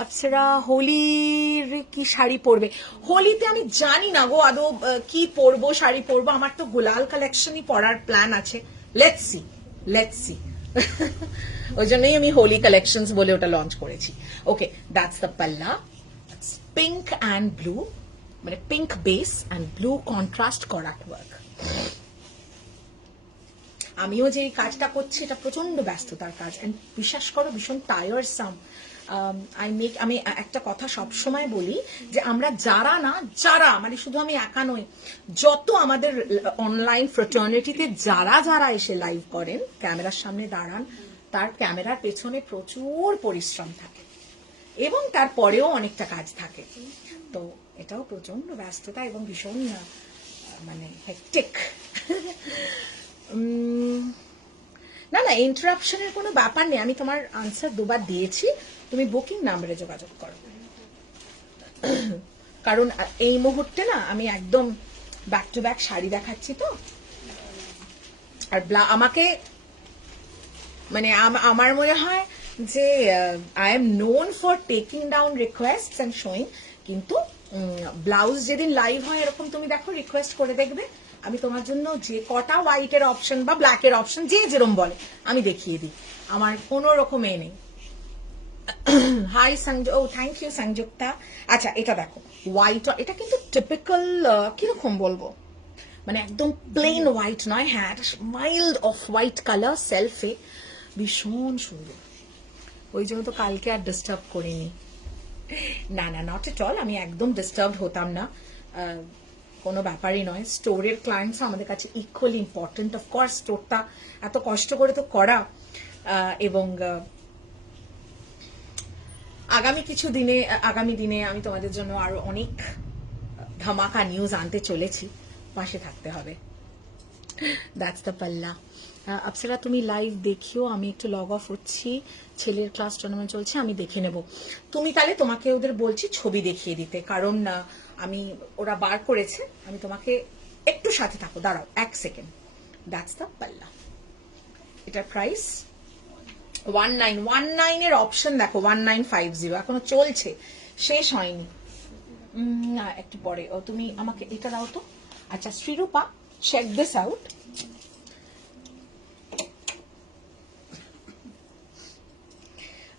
আপসরা হোলির কি শাড়ি পরবে? হোলিতে আমি জানি না গো আদৌ কি পরবো, শাড়ি পরবো। আমার তো গুলাল কালেকশনই পরার প্ল্যান আছে, লেটস সি ওই জন্যই আমি হোলি কালেকশনস বলে ওটা লঞ্চ করেছি। Okay, that's the palla, pink and blue, মানে pink base and blue contrast করাট ওয়ার্ক। আমিও যে কাজটা করছি এটা প্রচন্ড ব্যস্ততার কাজ, এন্ড বিশ্বাস করো ভীষণ টায়ারসাম। আমি একটা কথা সব সময় বলি যে আমরা যারা মানে শুধু আমি একা নই, যত আমাদের অনলাইন ফ্রেটার্নিটিতে যারা এসে লাইভ করেন, ক্যামেরার সামনে দাঁড়ান, তার ক্যামেরার পেছনে প্রচুর পরিশ্রম থাকে এবং তারপরেও অনেকটা কাজ থাকে। তো এটাও প্রচন্ড ব্যস্ততা এবং ভীষণ মানে হেক্টিক। না ইন্টারাপশনের কোনো ব্যাপার নেই, আমি তোমার আনসার দুবার দিয়েছি, তুমি বুকিং নাম্বারে যোগাযোগ করো। কারণ এই মুহূর্তে না আমি একদম ব্যাক টু ব্যাক শাড়ি দেখাচ্ছি, তো আর আমাকে মানে আমার মনে হয় যে I am known for taking down request and showing, কিন্তু ব্লাউজ যেদিন লাইভ হয় এরকম তুমি দেখো, রিকোয়েস্ট করে দেখবে, আমি তোমার জন্য যে কটা হোয়াইটের অপশন বা ব্ল্যাকের অপশন যে যেরকম বলে আমি দেখিয়ে দিই, আমার কোনো রকম এ নেই। হাই ও থ্যাংক ইউ সংযুক্তা। আচ্ছা, এটা দেখো হোয়াইট, এটা কিন্তু টিপিক্যাল কিরকম বলবো, মানে একদম প্লেন হোয়াইট নয়, হ্যাঁ এটা মাইল্ড অফ হোয়াইট কালার, সেলফে ভীষণ সুন্দর। ওই জন্য তো কালকে আর ডিস্টার্ব করিনি। না নট এট অল, আমি একদম ডিস্টার্ব হতাম না, কোনো ব্যাপারই নয়। স্টোরের ক্লায়েন্টস আমাদের কাছে ইকুয়ালি ইম্পর্টেন্ট। অফকোর্স স্টোরটা এত কষ্ট করে তো করা, এবং আগামী দিনে আমি তোমাদের জন্য আরো অনেক ধামাকা নিউজ আনতে চলেছি, পাশে থাকতে হবে। দ্যাটস দ্য পাল্লা। অপ্সরা তুমি লাইভ দেখিও, আমি একটু লগ অফ হচ্ছি, ছেলের ক্লাস টুর্নামেন্ট চলছে, আমি দেখে নেব। তুমি তাহলে তোমাকে ওদের বলছি ছবি দেখিয়ে দিতে, কারণ আমি ওরা বার করেছে, আমি তোমাকে একটু সাথে থাকো, দাঁড়াও 1 সেকেন্ড। দ্যাটস দ্য পাল্লা। এটার প্রাইস 1919 এর অপশন দেখো 1950, এখনো চলছে, শেষ হয়নি। না একটু পরে, তুমি আমাকে এটা দাও তো। আচ্ছা শ্রীরূপা, চেক দিস আউট।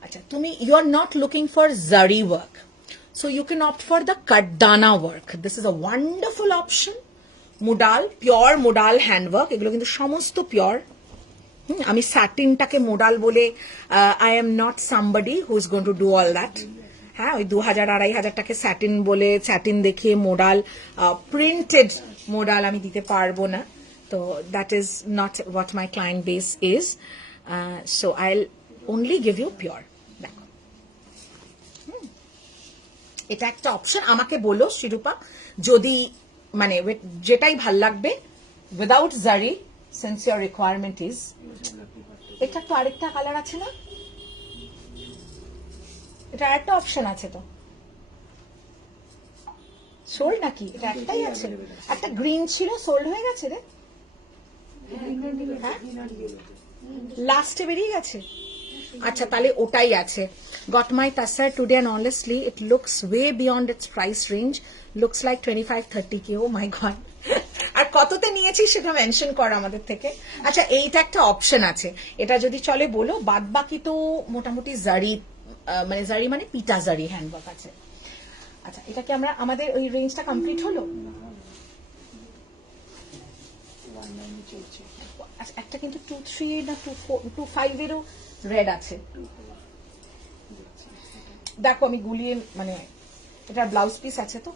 আচ্ছা তুমি, you are not looking for zari work, so you can opt for the cutdana work. This is a wonderful option. Modal, pure modal handwork, এগুলো কিন্তু সমস্ত পিওর। আমি স্যাটিনটাকে মোডাল বলে, I am not somebody who is going to do all that. হ্যাঁ, ওই 2000-2500 টাকা satin বলে, স্যাটিন দেখিয়ে মোডাল, প্রিন্টেড মোডাল আমি দিতে পারবো না। তো that is not what my client base is, so I will only give you pure. দেখো এটা একটা অপশন, আমাকে বলো শ্রীরূপা যদি মানে যেটাই ভাল লাগবে উইদাউট জারি, সিন্স ইয়োর রিকোয়ারমেন্ট ইজ। এটা তো আরেকটা কালার আছে না, এটা আরেকটা অপশন আছে তো, সোল্ড নাকি? এটা একটাই আছে, একটা গ্রিন ছিল, সোল্ড হয়ে গেছে রে, লাস্টে বেরিয়ে গেছে। আচ্ছা তাহলে ওটাই আছে। Got my tussar today and honestly it looks way beyond its price range, looks like 25-30K। Oh my god, আর কততে নিয়েছি সেটা মেনশন কর আমাদের থেকে। আচ্ছা এইটা একটা অপশন আছে, এটা যদি চলে বলো, বাদ বাকি তো মোটামুটি জারি, মানে জারি মানে পিটা জারি হ্যান্ডওয়ার্ক আছে। আচ্ছা এটা কি আমরা আমাদের ওই রেঞ্জটা কমপ্লিট হলো? আচ্ছা একটা কিন্তু 23 না 250 রেড আছে, দেখো আমি গুলিয়ে, মানে এটা ব্লাউজ পিস আছে তো?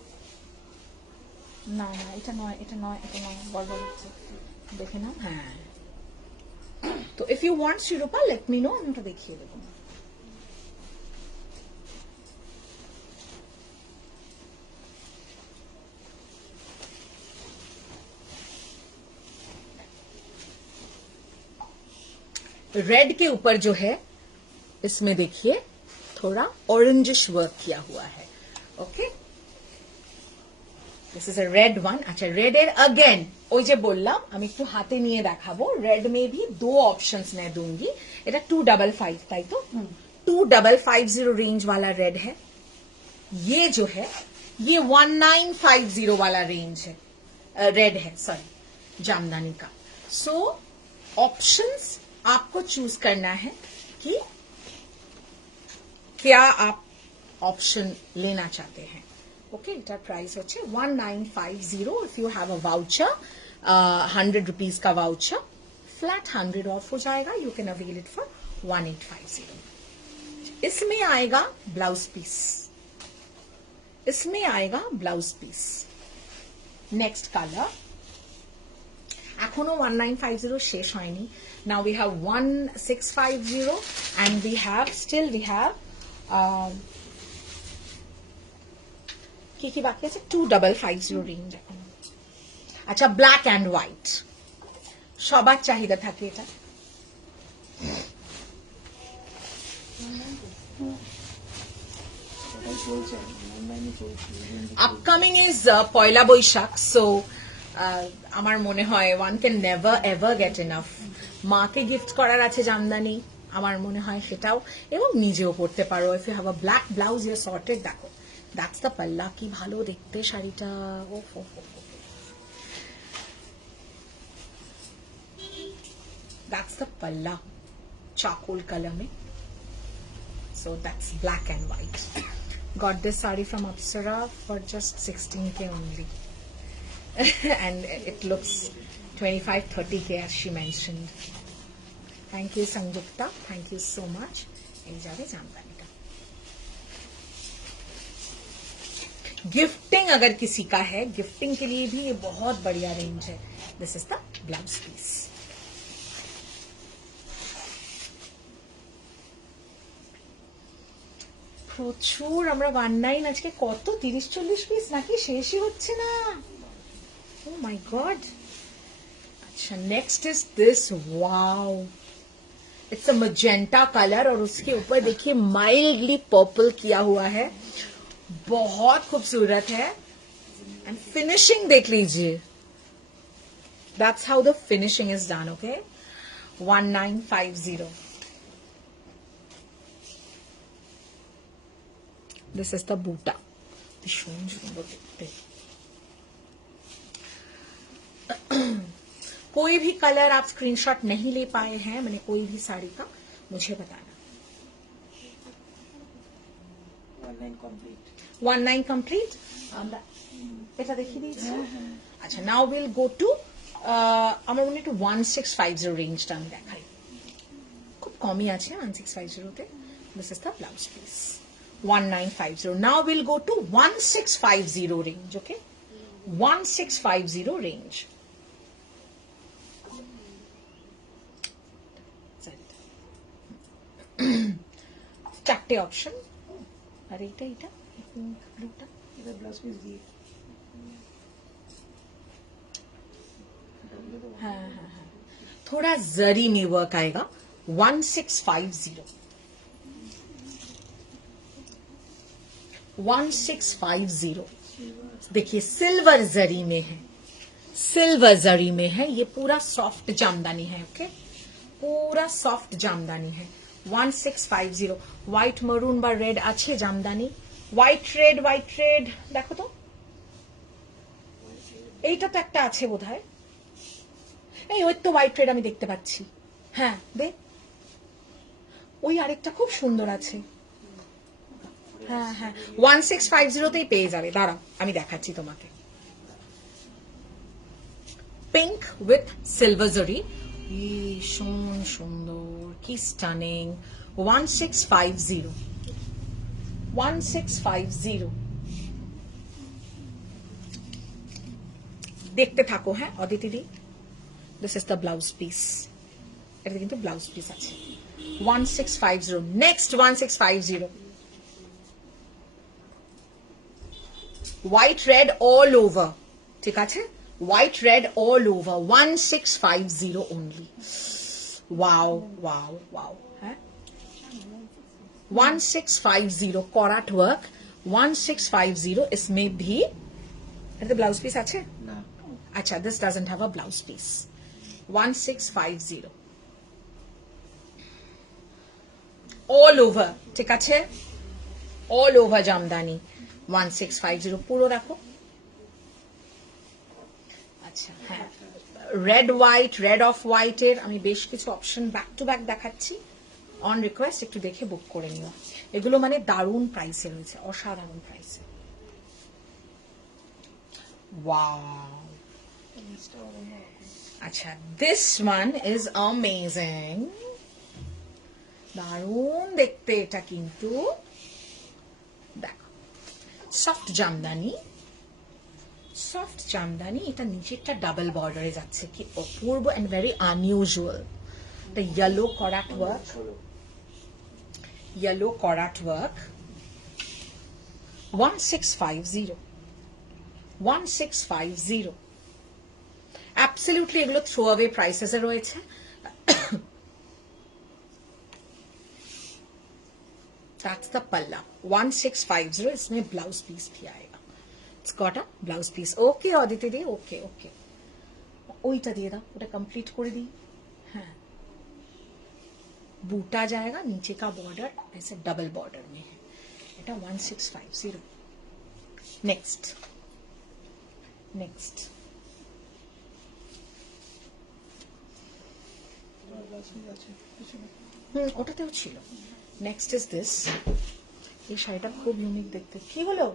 না না এটা নয়, এটা নয়, এটা নয়, বড় হচ্ছে, দেখে নাও। হ্যাঁ, তো ইফ ইউ ওয়ান্ট শিরোপা লেট মি নো, আমি ওটা দেখিয়ে দেবো। रेड के ऊपर जो है इसमें देखिए थोड़ा ऑरेंजिश वर्क किया हुआ है। Okay, this is a red one. अच्छा रेड এর अगेन ওই যে বললাম আমি একটু হাতে নিয়ে দেখাবো, रेड में भी 2 ऑप्शंस मैं दूंगी। এটা 255 তাই তো? 2550 रेंज वाला रेड है, ये जो है ये 1950 वाला रेंज है, रेड है सॉरी, जामदानी का। सो ऑप्शंस आपको चूज करना है कि क्या आप ऑप्शन लेना चाहते हैं। ओके, इटार प्राइस होच्छे 1950। If you have a voucher, 100 rupees का वाउचर, फ्लैट 100 ऑफ हो जाएगा, you can avail it for 1850। इसमें आएगा ब्लाउज पीस, इसमें आएगा ब्लाउज पीस। नेक्स्ट कलर এখনো 1950 শেষ হয়নি। Now we have 1650 and we have কি বাকি আছে? 2550 রেঞ্জ এখন। আচ্ছা ব্ল্যাক অ্যান্ড হোয়াইট সবার চাহিদা থাকে এটা। Upcoming is Poila Boishakh, so আমার মনে হয় one can never ever get enough. মাকে গিফট করার আছে জামদানি, আমার মনে হয় সেটাও, এবং নিজেও পড়তে পারো। If you have a black blouse you sorted, দেখো দ্যাটস দ্য পাল্লা, কি ভালো দেখতে শাড়িটা। Oh that's the palla, charcoal colour में। So that's black and white. Got this saree from Apsara for just 16K only. And it looks 25-30K as she mentioned. Thank you Sanjukta, thank you so much. এই যাবে জামদানি का gifting अगर किसी का है, gifting के लिए भी ये बहुत बढ़िया रेंज है। This is the blouse piece. প্রচুর। আমরা 19 আজকে কত 30-40 পিস নাকি, শেষই হচ্ছে না। ও মাই গড। अच्छा next is this, wow it's a magenta colour और उसके ऊपर देखिए माइल्डली पर्पल किया हुआ है, बहुत खूबसूरत है। एंड फिनिशिंग देख लीजिए, that's how the finishing is done. Okay 1950। This is the buta, भीषण सुंदर देखते। कोई भी कलर आप स्क्रीनशॉट नहीं ले पाए हैं मैंने कोई भी साड़ी का, मुझे बताना। 19 कंप्लीट। এটা দেখিয়ে দিয়েছি। আচ্ছা নাও উইল গো টু আমার মনে একটু 1650 রেঞ্জটা আমি দেখাই, খুব কমই আছে 1650 তে। This is the blouse piece 1950। Now will go to 1650 range. Okay 1650 range. চারটে অপশন, আর এইটা এটা ব্লুটা এটা ব্লাউজ পিস দিয়ে। हाँ हाँ हाँ थोड़ा जरी में वर्क आएगा। 1650 1650 देखिए सिल्वर जरी में है, सिल्वर जरी में है, ये पूरा सॉफ्ट जामदानी है। ओके पूरा सॉफ्ट जामदानी है 1650। व्हाइट मरून বা রেড আছে জামদানি, হোয়াইট রেড দেখো তো, এইটা তো একটা আছে বোধহয়, এই ওই তো হোয়াইট রেড আমি দেখতে পাচ্ছি। হ্যাঁ দে, ওই আরেকটা খুব সুন্দর আছে। হ্যাঁ হ্যাঁ 1650 তেই পেয়ে যাবে, দাঁড়াও আমি দেখাচ্ছি তোমাকে। পিঙ্ক উইথ সিলভার জরি, ভীষণ সুন্দর, কি স্টানিং। 1650 1650 দেখতে থাকো। হ্যাঁ অদিতি দি, this is the blouse piece, এটা কিন্তু ব্লাউজ পিস আছে 1650। Next 1650 white red all over, ঠিক আছে white red all over 1650 only। Wow wow wow है 1650 कॉराट वर्क 1650। इसमें भी ब्लाउज पीस আছে না। अच्छा this doesn't have a blouse piece 1650 all over, ঠিক আছে ऑल ओवर জামদানি 1650 পুরো দেখো। আচ্ছা হ্যাঁ রেড হোয়াইট, রেড অফ হোয়াইটের আমি বেশ কিছু অপশন ব্যাক টু ব্যাক দেখাচ্ছি, অন রিকোয়েস্ট একটু দেখে বুক করে নিও। এগুলো মানে দারুণ প্রাইসে রয়েছে, অসাধারণ প্রাইসে। ওয়াও আচ্ছা দিস ওয়ান ইজ অ্যামেজিং, দারুণ দেখতে এটা কিন্তু। দেখো সফট জামদানি, সফট জামদানি, এটা নিচেরটা ডাবল বর্ডারে যাচ্ছে, কি অপূর্ব and very unusual. The yellow করাট ওয়ার্ক, ইয়েলো করাট ওয়ার্ক 1650 1650। অ্যাবসলিউটলি এগুলো থ্রো অ্যাওয়ে প্রাইসেস এ রয়েছে। That's the palla 1650। इसमें ब्लाउज पीस भी आएगा, it's got a blouse piece। Okay Aditi the, okay okay ওইটা দিয়ে দাও, ওটা कंप्लीट করে दी। हाँ बूटा जाएगा, नीचे का बॉर्डर ऐसे डबल बॉर्डर में है, এটা 1650। नेक्स्ट नेक्स्ट ওটাতেও ছিল। নেক্সট ইজ দিস, এই শাড়িটা খুব ইউনিক দেখতে। কি হলো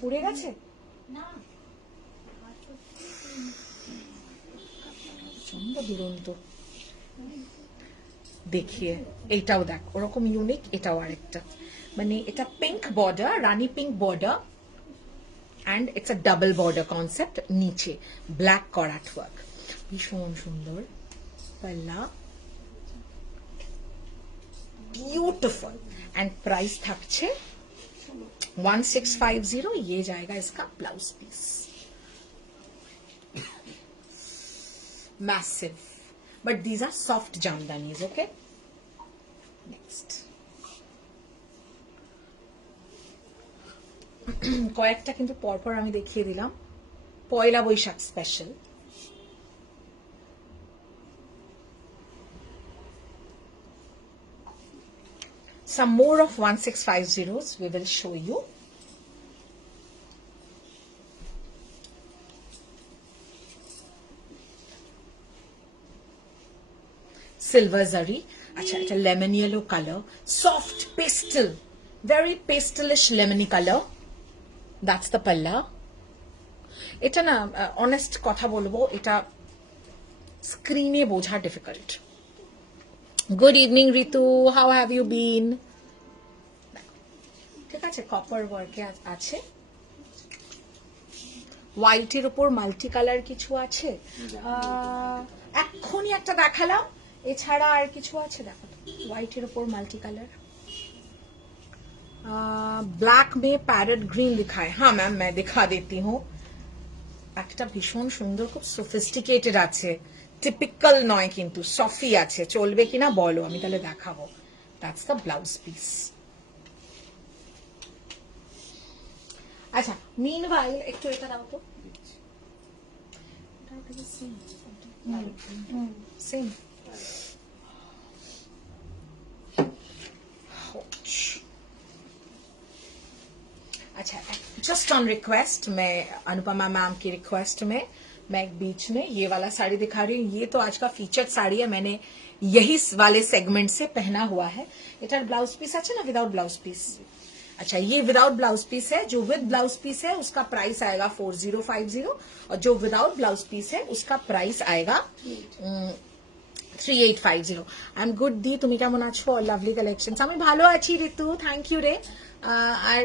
পুড়ে গেছে? প্রচন্ড দুরন্ত। দেখিয়ে এইটাও দেখ ওরকম ইউনিক, এটাও আরেকটা, মানে এটা pink border, Rani pink border and it's a double border concept, নিচে ব্ল্যাক করাট ওয়ার্ক, ভীষণ সুন্দর পাল্লা, বিউটিফুল। एंड प्राइस থাকছে 1650। ये जाएगा इसका blouse piece. Massive, but these are soft jamdanis. Okay, next কয়েকটা কিন্তু পরপর আমি দেখিয়ে দিলাম, Poila Boishakh special. Some more of 1650s we will show you. Silver zari, acha eta lemon yellow color, soft pastel, very pastelish lemony color. That's the palla. এটা না honest কথা বলবো, এটা স্ক্রিনে বোঝা difficult. Good evening Ritu, how have you been? ঠিক আছে, copper ওয়ার্কে আছে, হোয়াইটের উপর মাল্টি কালার কিছু আছে। এক্ষুনি একটা দেখালাম, এছাড়া আর কিছু আছে দেখো। হোয়াইটের উপর মাল্টি কালার, ব্ল্যাক में पैरेट ग्रीन लिखा है। हाँ मैम, मैं दिखा देती हूँ। একটা ভীষণ সুন্দর, খুব সোফিস্টিকেটেড আছে, টিপিক্যাল নয় কিন্তু, সফি আছে। চলবে কিনা বলো, আমি তাহলে দেখাবো। That's the blouse piece. আচ্ছা, মিনওয়াইল একটু এটা দাও তো। সেম। अच्छा, जस्ट ऑन रिक्वेस्ट, मैं अनुपमा मैम की रिक्वेस्ट में मैं एक बीच में ये वाला साड़ी दिखा रही हूँ। ये तो आज का फीचर्ड साड़ी है, मैंने यही वाले सेगमेंट से पहना हुआ है। इटार ब्लाउज पीस अच्छा ना, विदाउट ब्लाउज पीस। अच्छा, ये विदाउट ब्लाउज पीस है। जो विद ब्लाउज पीस है उसका प्राइस आएगा 4050, और जो विदाउट ब्लाउज पीस है उसका प्राइस आएगा 3850। आई एम गुड दी, তুমি কেমন আছো? Lovely collections. আমি ভালো আছি ঋতু, থ্যাংক ইউ রে। আর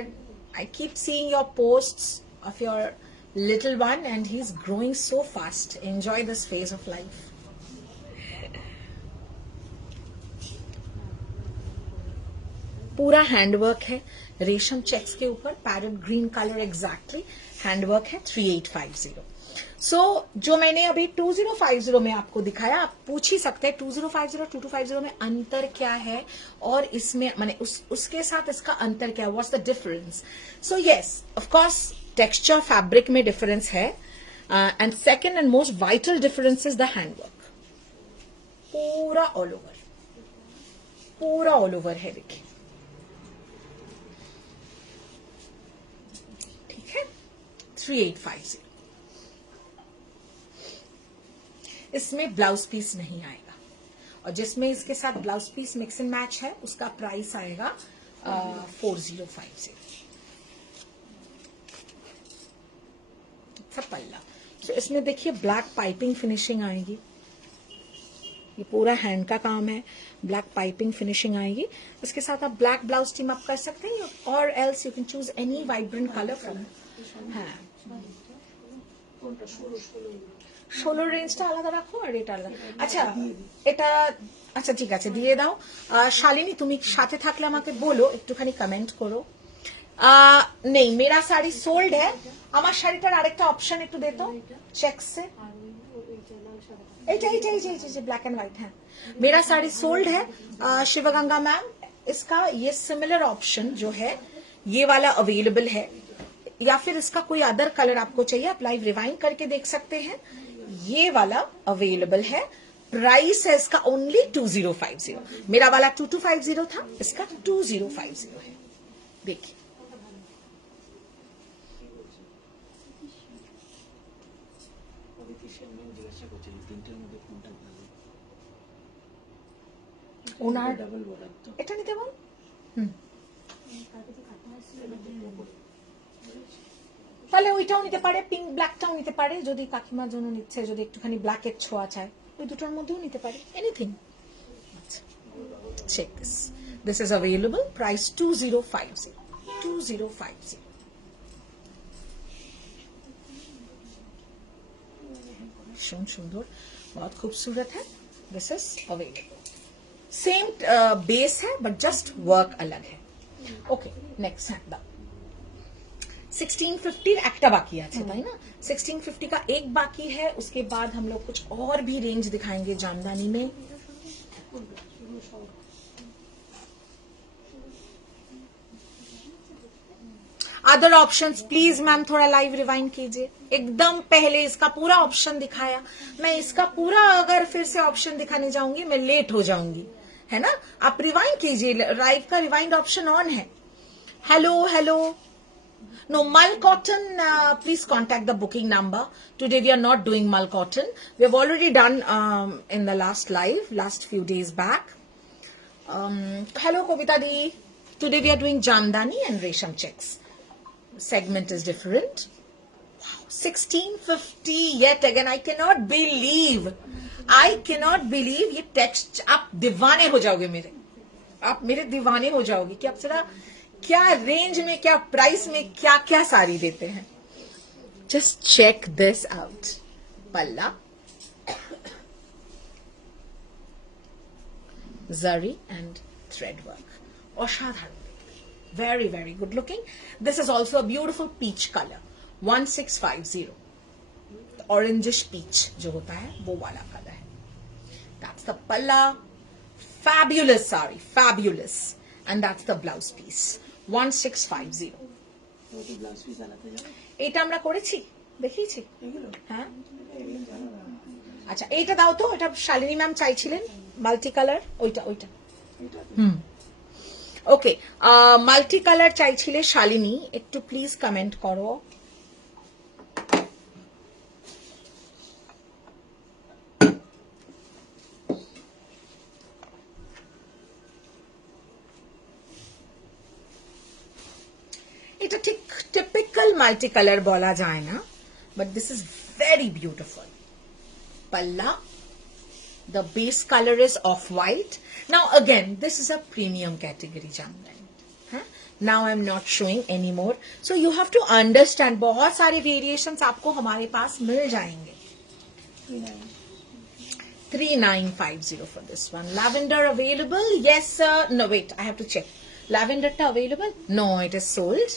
I keep seeing your posts of your little one and he's growing so fast. Enjoy this phase of life. पूरा हैंडवर्क है, रेशम चेक्स के ऊपर parrot green colour exactly handwork है। 3850। सो जो मैंने अभी 2050 में आपको दिखाया, आप पूछ ही सकते हैं 2050 2250 में अंतर क्या है, और इसमें माने उसके साथ इसका अंतर क्या है, what's the difference. So yes, of course texture fabric में डिफरेंस है, and second and most vital difference is the handwork. पूरा ऑल ओवर है, देखिए, ठीक है। 3850। इसमें ब्लाउज पीस नहीं आएगा, और जिसमें इसके साथ blouse piece mix and match है उसका प्राइस आएगा 4050। पल्ला, तो इसमें देखिए ब्लैक पाइपिंग फिनिशिंग आएगी। ये पूरा हैंड का काम है, ब्लैक पाइपिंग फिनिशिंग आएगी। इसके साथ आप ब्लैक ब्लाउज टीम अप कर सकते हैं, और else you can choose any vibrant colour from. हाँ, 16 রেঞ্জটা আলাদা রাখো আর এটা আলাদা। আচ্ছা, এটা আচ্ছা ঠিক আছে, দিয়ে দাও। শালিনী, তুমি সাথে থাকলে আমাকে বলো, একটুখানি কমেন্ট করো। নেই, মেরা শাড়ি সোল্ড है। আমার শাড়িটার আরেকটা অপশন একটু দে তো, চেকস से। এইটা ব্ল্যাক एंड व्हाइट है। मेरा साड़ी सोल्ड है। शिवगंगा मैम, इसका ये सिमिलर ऑप्शन जो है ये वाला अवेलेबल है, या फिर इसका कोई अदर कलर आपको चाहिए, आप लाइव रिवाइंड करके देख सकते हैं। ये वाला अवेलेबल है, प्राइस है इसका ओनली 2050। मेरा वाला 2250 था, इसका 2050 है। देखिए, ওনার এটা নিতে বল। তাহলে ওইটাও নিতে পারে, পিঙ্ক ব্ল্যাকটাও নিতে পারে, যদি কাকিমার জন্য নিচ্ছে, যদি একটুখানি ব্ল্যাকের ছোঁয়া চায়, ওই দুটোর মধ্যেও নিতে পারে, anything. Check this, this is available, price 2050। 2050। भीषण सुंदर, बहुत खूबसूरत है। This is available. Same base है बट जस्ट वर्क अलग है. ओके नेक्स्ट है द 1650 একটা বাকি আছে তাই না. 1650 का एक बाकी है. उसके बाद हम लोग कुछ और भी रेंज दिखाएंगे जामदानी में. अदर ऑप्शंस प्लीज मैम थोड़ा लाइव रिवाइंड कीजिए. एकदम पहले इसका पूरा ऑप्शन दिखाया. मैं इसका पूरा अगर फिर से ऑप्शन दिखाने जाऊंगी मैं लेट हो जाऊंगी, है ना. आप रिवाइंड कीजिए. लाइव का रिवाइंड ऑप्शन ऑन है. Hello hello. No, Mull cotton, please contact the booking number. Today we are not doing Mull cotton. We have already done in the last live, last few days back. Hello Kobita Di. Today we are doing Jamdani and Resham checks. Segment is different. Wow, 1650 yet again. I cannot believe. ये text आप दीवाने हो जाओगे मेरे. आप मेरे दीवाने हो जाओगे कि आप जरा क्या रेंज में क्या प्राइस में क्या क्या साड़ी देते हैं. Just check this out. Palla zari and thread work. असाधारण. Very very good looking. This is also a beautiful peach colour. 1650. Orangish peach जो होता है वो वाला कलर है. That's the palla. Fabulous sari. Fabulous. And that's the blouse piece. 1650. এটা আমরা করেছি দেখিয়েছি. হ্যাঁ আচ্ছা এইটা দাও তো. এটা শালিনী ম্যাম চাইছিলেন মাল্টি কালার. ওইটা ওকে মাল্টি কালার চাইছিলে শালিনী. একটু প্লিজ কমেন্ট করো. এটা ঠিক টিপিক্যাল মাল্টি কালার বলা যায় না but this is very beautiful. Palla, the base color is off white. Now again this is a premium category jamdani. Now I'm not showing anymore, so you have to understand बहुत सारे variations आपको हमारे पास मिल जाएंगे. 3950 for this one. Lavender available? Yes sir. No wait, I have to check. Lavender ta available? No, it is sold.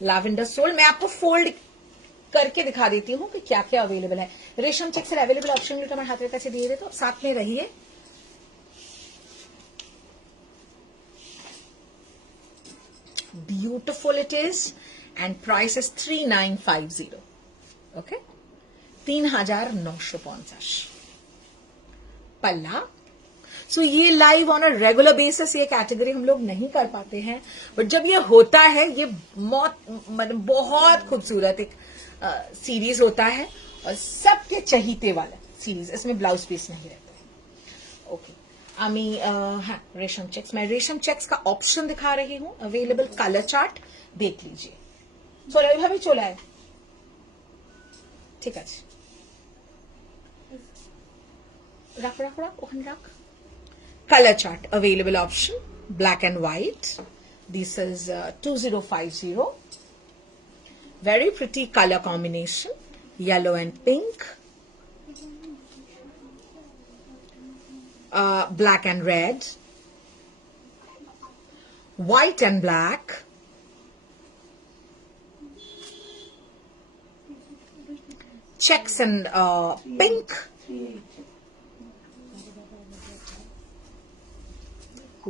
Lavender sold. मैं आपको fold करके दिखा देती हूँ कि क्या क्या अवेलेबल है. रेशम चेक से अवेलेबल ऑप्शन हमारे हाथ में पैसे दिए थे तो साथ में रहिए. Beautiful it is and price is 3950. Okay 3950. पल्ला. सो ये live on a regular basis ये कैटेगरी हम लोग नहीं कर पाते हैं बट जब ये होता है ये बहुत खूबसूरत एक सीरीज होता है और सबके चहीते वाला सीरीज. इसमें ब्लाउज पीस नहीं रहता है. ओके আমি हाँ रेशम चेक्स. मैं रेशम चेक्स का ऑप्शन दिखा रही हूँ. अवेलेबल कलर चार्ट देख लीजिए. चलो এইভাবে চলে আয়. ঠিক আছে রাখ রাখ রাখ ওখানে রাখ. Color chart available option black and white. This is 2050. Very pretty color combination, yellow and pink, black and red, white and black, checks and pink,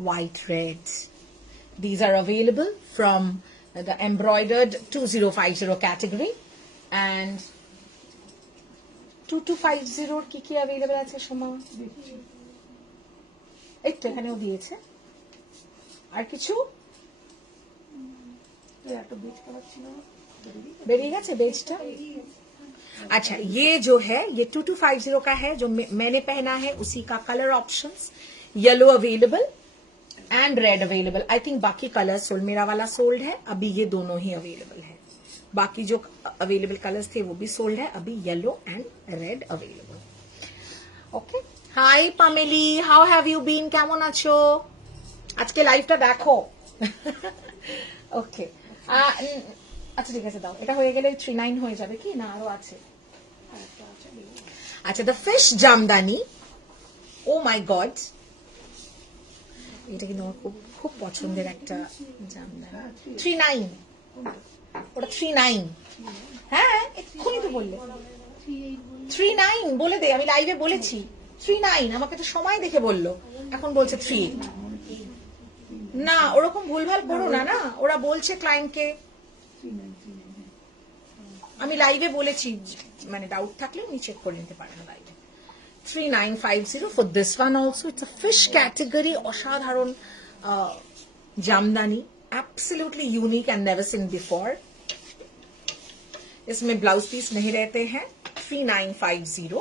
white red. These are available from the embroidered 2050 category and 2250 কি কি available আছে সোমা? একটু এখানেও দিয়েছে. আর কিছু একটা beige colour ছিল বেরিয়ে গেছে বেজটা. अच्छा ये जो है ये 2250 का है जो मैंने पहना है उसी का colour options. Yellow available and red available. I think बाकी कलर सोल्ड. मेरा वाला सोल्ड है. अभी ये दोनों ही अवेलेबल है. बाकी जो अवेलेबल कलर्स थे वो भी सोल्ड है. अभी yellow and red available. Okay hi Pameli how have you been? কেমন আছো? আজকে লাইভটা দেখো. ওকে আচ্ছা ঠিক আছে দাও. এটা হয়ে গেলে 39 হয়ে যাবে কি না আরো আছে? আচ্ছা the fish jamdani. Oh my God এটা কিন্তু আমার খুব খুব পছন্দের একটা জামদানি। 39, ওটা 39। হ্যাঁ এক্ষুনি তো বললে 39 বলে দে, আমি লাইভে বলেছি 39, আমাকে তো সময় দেখে বললো, এখন বলছে 38। না ওরকম ভুলভাল করো না, না ওরা বলছে ক্লায়েন্টকে, আমি লাইভে বলেছি, মানে ডাউট থাকলে উনি চেক করে নিতে পারেন লাইভে। 3950 for this one also. It's a fish category, অসাধারণ Jamdani, absolutely unique and never seen before. इसमें ब्लाउज पीस नहीं रहते हैं। 3950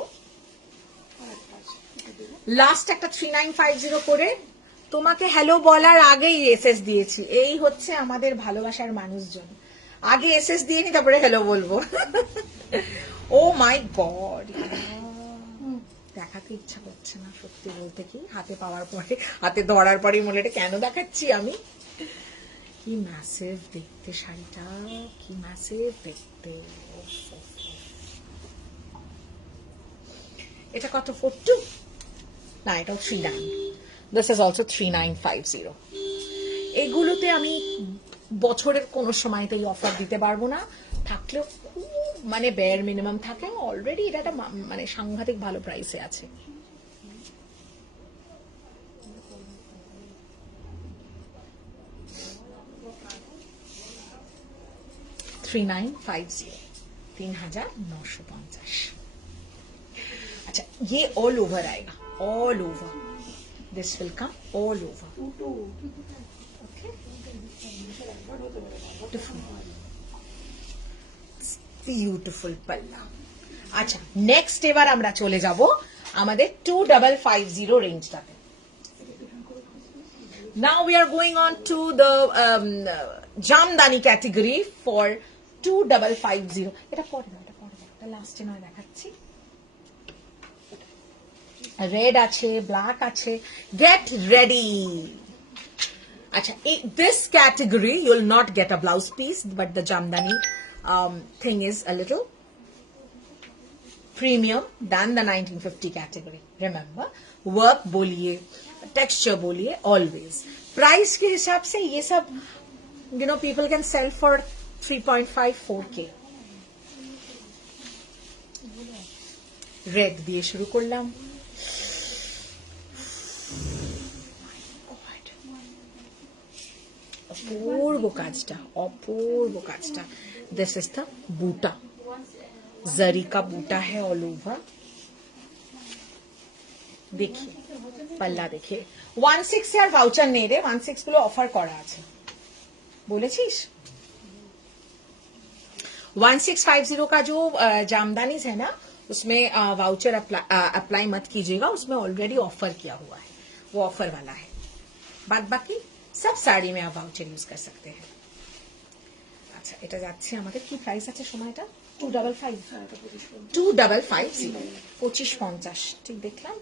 লাস্ট একটা 3950 করে তোমাকে হ্যালো বলার আগেই এসএস দিয়েছি। এই হচ্ছে আমাদের ভালোবাসার মানুষজন, আগে এসএস দিয়ে নি তারপরে হ্যালো বলবো। ও মাই গড, দেখাতে ইচ্ছা করছে না সত্যি বলতে, কি হাতে পাওয়ার পরে, হাতে ধরার পরে মনে এটা কেন দেখাচ্ছি আমি। কি ম্যাসিভ দেখতে শাড়িটা, কি ম্যাসিভ দেখতে। এটা কত? 42 না, এটাও 39। This is also 3950। এগুলোতে আমি বছরের কোনো সময়তেই অফার দিতে পারবো না, থাকলেও খুব মানে বেয়ার মিনিমাম থাকে। অলরেডি এটা একটা মানে সাংঘাতিক ভালো প্রাইসে আছে। $3950, 3950। अच्छा ये ऑल ओवर आएगा, all over, this will come all over. Beautiful পাল্লা। আচ্ছা নেক্সট এবার আমরা চলে যাব আমাদের 2550 রেঞ্জটাতে। Now we are going on to the Jamdani category for 2550। এটা পরে না, এটা পরে না, এটা লাস্টে নয় দেখাচ্ছি। রেড আছে, ব্ল্যাক আছে, গেট রেডি। আচ্ছা this category you will not get a blouse piece, but the jamdani thing is a little premium than the 1950 category. Remember, work बोलिए, texture बोलिए, always price के हिसाब से ये सब you know people can sell for 3.5-4K। red দিয়ে শুরু করলাম। অপূর্ব কাজটা, অপূর্ব কাজটা। दिस इज द बूटा, जरी का बूटा है ऑल ओवर। देखिए पल्ला देखिए। 16 से আর ভাউচার নেই রে, 16 গুলো অফার করা আছে বলেছিস। 1650 का जो जामदानी है ना, उसमें वाउचर अप्लाई मत कीजिएगा, उसमें ऑलरेडी ऑफर किया हुआ है, वो ऑफर वाला है। बाद बाकी सब साड़ी में आप वाउचर यूज कर सकते हैं। আচ্ছা এটা যাচ্ছে আমাদের কি প্রাইস আছে সময়টা? 2550 2550 ঠিক দেখলাম।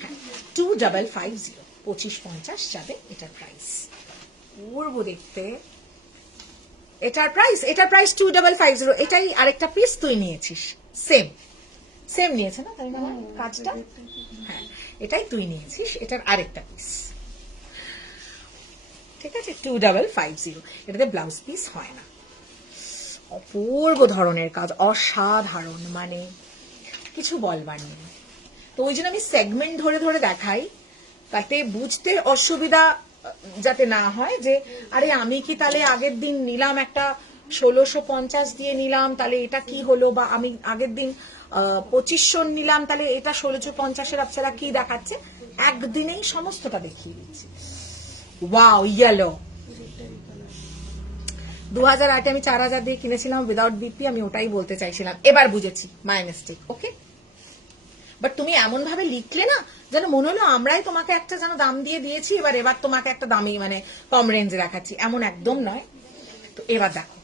হ্যাঁ 2550 2550 যাবে এটার প্রাইস। পূর্ব দেখতে এটার প্রাইস, 2550। এটাই আরেকটা পিস তুই নিয়েছিস, সেম সেম নিয়েছে না তাই না কাজটা? হ্যাঁ এটাই তুই নিয়েছিস, এটার আরেকটা পিস, ঠিক আছে। 2550, এটাতে ব্লাউজ পিস হয় না। অপূর্ব ধরনের কাজ, অসাধারণ, মানে কিছু বলবার নেই। তো ওই জন্য আমি সেগমেন্ট ধরে ধরে দেখাই, তাতে বুঝতে অসুবিধা যাতে না হয় যে আরে আমি কি তাহলে আগের দিন নিলাম একটা 1650 দিয়ে নিলাম, তাহলে এটা কি হলো, বা আমি আগের দিন 2500 নিলাম, তাহলে এটা 1650 আপনারা কি দেখাচ্ছে, একদিনেই সমস্তটা দেখিয়ে দিচ্ছি। ওয়াও ইয়েলো 2008 আমি 4000 দিয়ে কিনেছিলাম উইদাউট বিপি, আমি ওটাই বলতে চাইছিলাম, এবার বুঝেছি, মাই মিস্টেক, ওকে। বাট তুমি এমন ভাবে লিখলে না যেন মনে হলো আমরাই তোমাকে একটা যেন দাম দিয়ে দিয়েছি, এবার তোমাকে একটা দামি মানে কম রেঞ্জে দেখাচ্ছি, এমন একদম নয়। তো এবার দেখো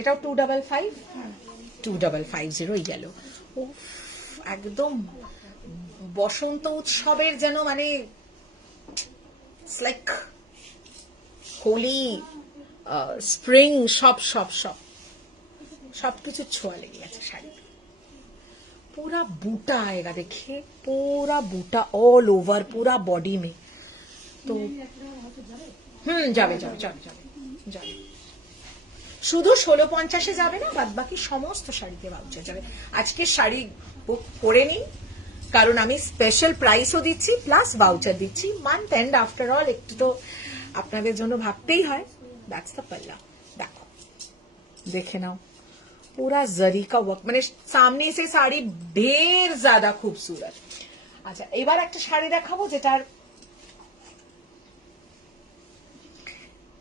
এটাও 2550 গেল। ও একদম বসন্ত উৎসবের যেন মানে লাইক হোলি স্প্রিং সব সব সব সবকিছু ছোঁয়া লেগে গেছে শাড়িতে। पूरा बूटा आएगा, देखिए पूरा बूटा ऑल ओवर, पूरा बॉडी में তো যাবে যাবে যাবে যাবে যাবে, শুধু 1650 যাবে না, বাদ বাকি সমস্ত শাড়িতে ভাউচার যাবে। আজকে শাড়ি বুক করে নিন, কারণ আমি স্পেশাল প্রাইসও দিচ্ছি প্লাস ভাউচার দিচ্ছি। মান্থ এন্ড আফটার অল একটু তো আপনাদের জন্য ভাবতেই হয়। দ্যাটস দ্য पल्ला। देखो, देखे नाओ, पूरा जरी का वर्क, মানে সামনে से শাড়ি ढेर ज्यादा खूबसूरत। আচ্ছা, এবার একটা শাড়ি দেখাবো যেটার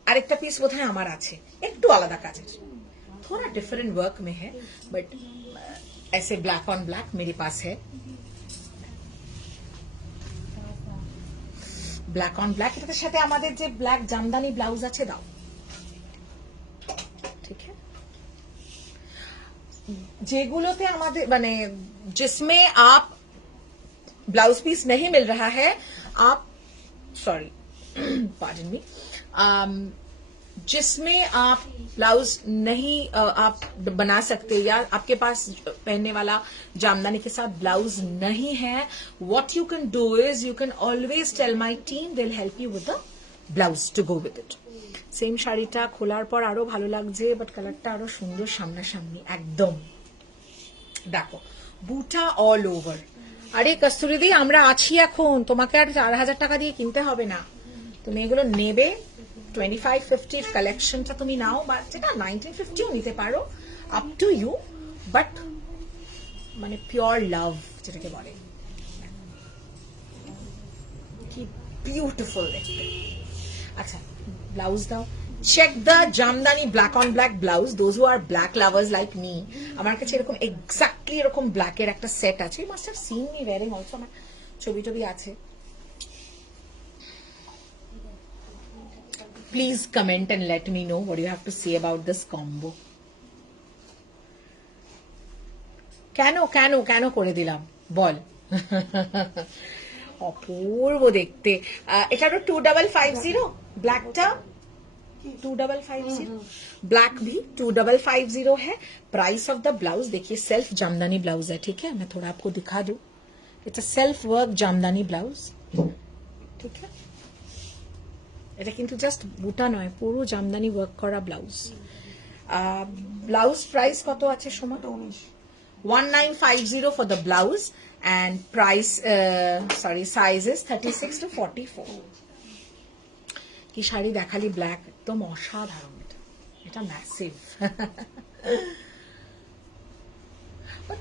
আরেকটা পিস বোধহয় আমার আছে, একটু আলাদা কাজের, थोड़ा डिफरेंट वर्क में है, बट ऐसे ब्लैक ऑन ब्लैक मेरे पास है। ব্ল্যাক অন ব্ল্যাক, এটার সাথে আমাদের যে ব্ল্যাক জামদানি ব্লাউজ আছে দাও, ঠিক আছে? যেগুলোতে আমাদের মানে जिसमें आप ब्लाउज पीस नहीं मिल रहा है, आप सॉरी पार्डन मी, जिसमें आप ब्लाउज नहीं आप बना सकते या आपके पास पहनने वाला जामदानी के साथ ब्लाउज नहीं है, what you can do is you can always tell my team, they'll help you with the blouse to go with it। Same শাড়িটা খোলার পর আরো ভালো লাগছে, বাট কালারটা আরো সুন্দর সামনাসামনি একদম। দেখো, বুটা অল ওভার। আরে কস্তুরীদি, আমরা আছি এখন, তোমাকে আর 4000 টাকা দিয়ে কিনতে হবে না, তুমি এগুলো নেবে। 2550 কালেকশনটা তুমি নাও, বা যেটা 1950ও নিতে পারো, আপ টু ইউ, বাট মানে পিওর লাভ যেটাকে বলে, কি বিউটিফুল দেখতে। আচ্ছা, ব্লাউজ দাও। Check the jamdani black on black blouse, those who are black lovers like me. আমার কাছে এরকম এক্স্যাক্টলি এরকম ব্ল্যাকের একটা সেট আছে, you must have seen me wearing also, আমার ছবি টবি আছে। Please comment and let me know what you have to say about this combo. কেন কেন কেন করে দিলাম বল। অপূর্ব দেখতে। এটারও 2550, ব্ল্যাকটা 2550, ब्लैक भी 2550 है। प्राइस ऑफ द ब्लाउज देखिए, सेल्फ जामदानी ब्लाउज है, ठीक है? मैं थोड़ा आपको दिखा दूं, it's a self work jamdani blouse, ठीक है? এটা কিন্তু জাস্ট বুটা নয়, পুরো জামদানি ওয়ার্ক করা ব্লাউজ। ব্লাউজ প্রাইস কত আছে Soma? 1950 for the blouse, and price sorry size is 36 to 44। কি শাড়ি দেখালি, ব্ল্যাক একদম অসাধারণ, এটা এটা ম্যাসিভ।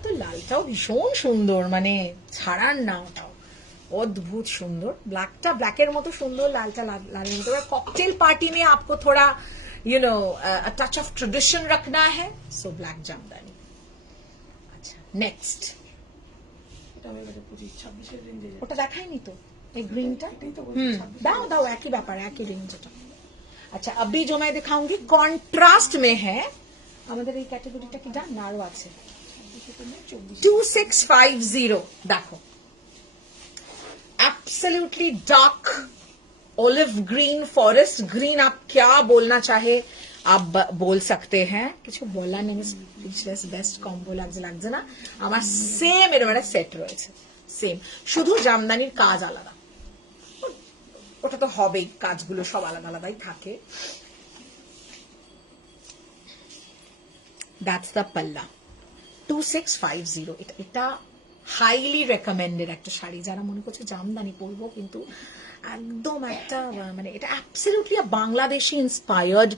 তো লালটাও ভীষণ সুন্দর, মানে ছাড়ার না, ওটাও अद्भुत सुंदर। ब्लैकटा ब्लैकेर मतो सुंदर, लालटा लालेर मतो। कॉकटेल पार्टी में आपको थोड़ा a touch of tradition रखना है, so black जामदानी। अच्छा, नेक्स्ट ওটা দেখাইনি তো, এই গ্রিনটা দাও দাও, একই ব্যাপার, একই রেঞ্জ এটা। अच्छा, अभी जो मैं दिखाऊंगी कॉन्ट्रास्ट में है, আমাদের এই ক্যাটাগরিটা কি ডান না আরো আছে? 2650 দেখো, absolutely dark olive green, forest green, आप क्या बोलना चाहे आप बोल सकते हैं, কিছু বলা নেই। স্পিচলেস, বেস্ট কম্বো লাগছে না আমার? সেম এরকম একটা সেট রয়েছে, সেম, শুধু জামদানির কাজ আলাদা, ওটা তো হবেই, কাজগুলো সব আলাদা আলাদাই থাকে। দ্যাটস দ্য পাল্লা, 2650। এটা হাইলি রেকমেন্ডেড একটা শাড়ি, যারা মনে করছে জামদানি পরবো, কিন্তু একদম একটা মানে এটা অ্যাবসলিউটলি বাংলাদেশি ইন্সপায়ার্ড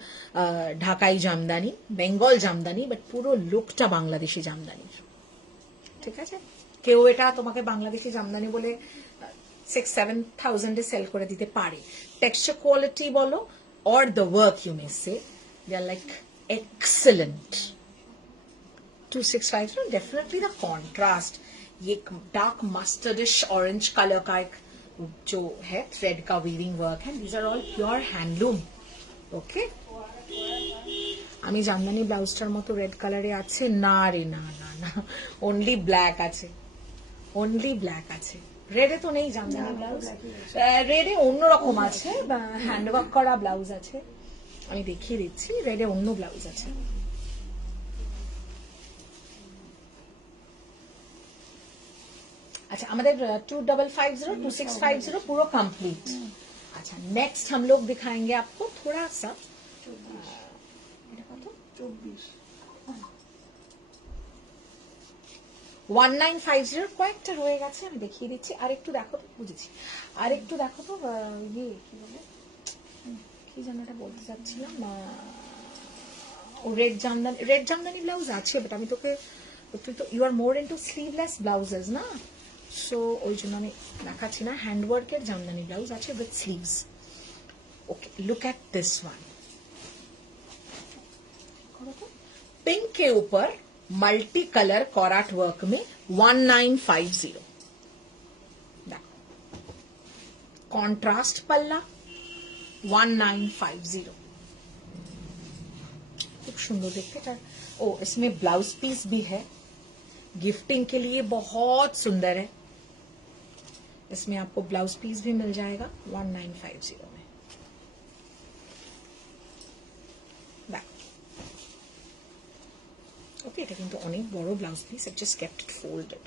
ঢাকাই জামদানি, বেঙ্গল জামদানি, বাট পুরো লুকটা বাংলাদেশি জামদানির, ঠিক আছে? কেউ এটা তোমাকে বাংলাদেশি জামদানি বলে 6-7,000 সেল করে দিতে পারে। টেক্সচার কোয়ালিটি বলো, or the work you may say, they are like excellent. 2650, definitely the contrast, ये डार्क मस्टर्डिश ऑरेंज कलर का एक जो है थ्रेड का वीविंग वर्क है, these are all pure handloom. Okay, আমি জামদানি ব্লাউজটার মতো রেড কালারে আছে না রে, না না না, অনলি ব্ল্যাক আছে, অনলি ব্ল্যাক আছে, রেডে তো নেই জামদানি ব্লাউজ। রেডে অন্যরকম আছে, হ্যান্ডওয়ার্ক করা ব্লাউজ আছে, আমি দেখিয়ে দিচ্ছি, রেডে অন্য ব্লাউজ আছে। আচ্ছা, আমাদের 2550 2650 পুরো কমপ্লিট। अच्छा नेक्स्ट हम लोग दिखाएंगे आपको थोड़ा सा 1950 কয়েকটা রয়ে গেছে আমি দেখিয়ে দিচ্ছি আরেকটু দেখো তো বুঝেছি আরেকটু দেখো তো ইয়ে কি বলে কি যেন এটা বলতে চাচ্ছিলাম রেড জামদানি ব্লাউজ আছে বাট আমি তোকে you are more into sleeveless blouses না সো ওই জন্য আমি দেখাচ্ছি না হ্যান্ডওয়ার্কের জামদানি ব্লাউজ আছে with sleeves okay look at this one pink के ऊपर मल्टी कलर कॉराट वर्क में 1950 कॉन्ट्रास्ट पल्ला 1950 खूब सुंदर देखते हैं ओ इसमें ब्लाउज पीस भी है गिफ्टिंग के लिए बहुत सुंदर है इसमें आपको ब्लाउज पीस भी मिल जाएगा 1950 में ওকে এটা কিন্তু অনেক বড় blouse piece I just kept it folded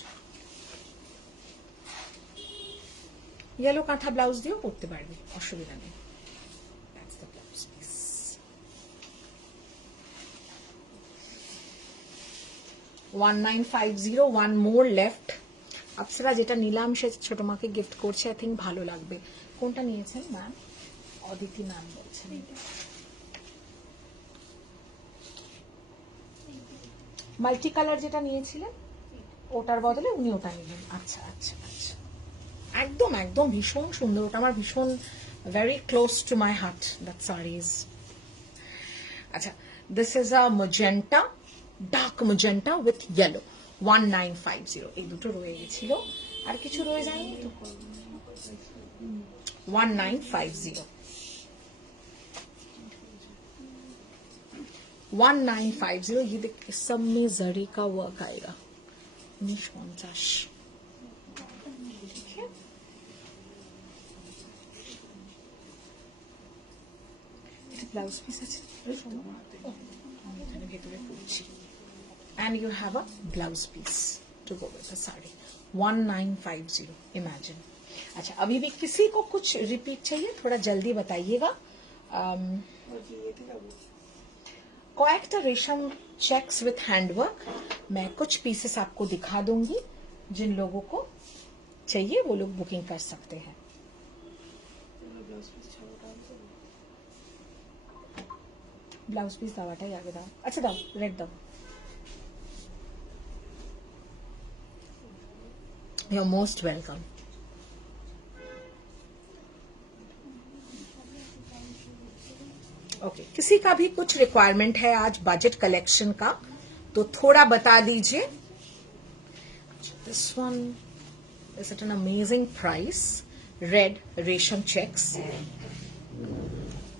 yellow kantha blouse দিয়েও পরতে পারবে অসুবিধা নেই that's the blouse piece 1950 one more left Apsara যেটা নিলাম সে ছোট মাকে গিফট করছে আই থিংক ভালো লাগবে কোনটা নিয়েছেন ম্যাম অদিতি ম্যাম বলছেন মাল্টি কালার যেটা নিয়েছিলেন ওটার বদলে উনি ওটা নিলেন আচ্ছা আচ্ছা আচ্ছা একদম একদম ভীষণ সুন্দর ওটা আমার ভীষণ very close to my heart that saris আচ্ছা this is a magenta dark magenta with yellow 1950 এই দুটো রয়ে গেছিল আর কিছু রয়ে যায়নি তো 1950 1950 ये देख सब में जरी का वर्क आएगा 1950 blouse piece and you have a blouse piece to go with the saree 1950 imagine अच्छा अभी भी किसी को कुछ रिपीट चाहिए थोड़ा जल्दी बताइएगा कॉएक्टा रेशम चेक्स विथ हैंडवर्क मैं कुछ पीसेस आपको दिखा दूंगी जिन लोगों को चाहिए वो लोग बुकिंग कर सकते हैं ब्लाउज पीस दावाटा आगे दाओ अच्छा दाओ रेड दाओ you are most welcome okay किसी का भी कुछ रिक्वायरमेंट है आज बजट कलेक्शन का तो थोड़ा बता दीजिए this one is at an amazing price red resham checks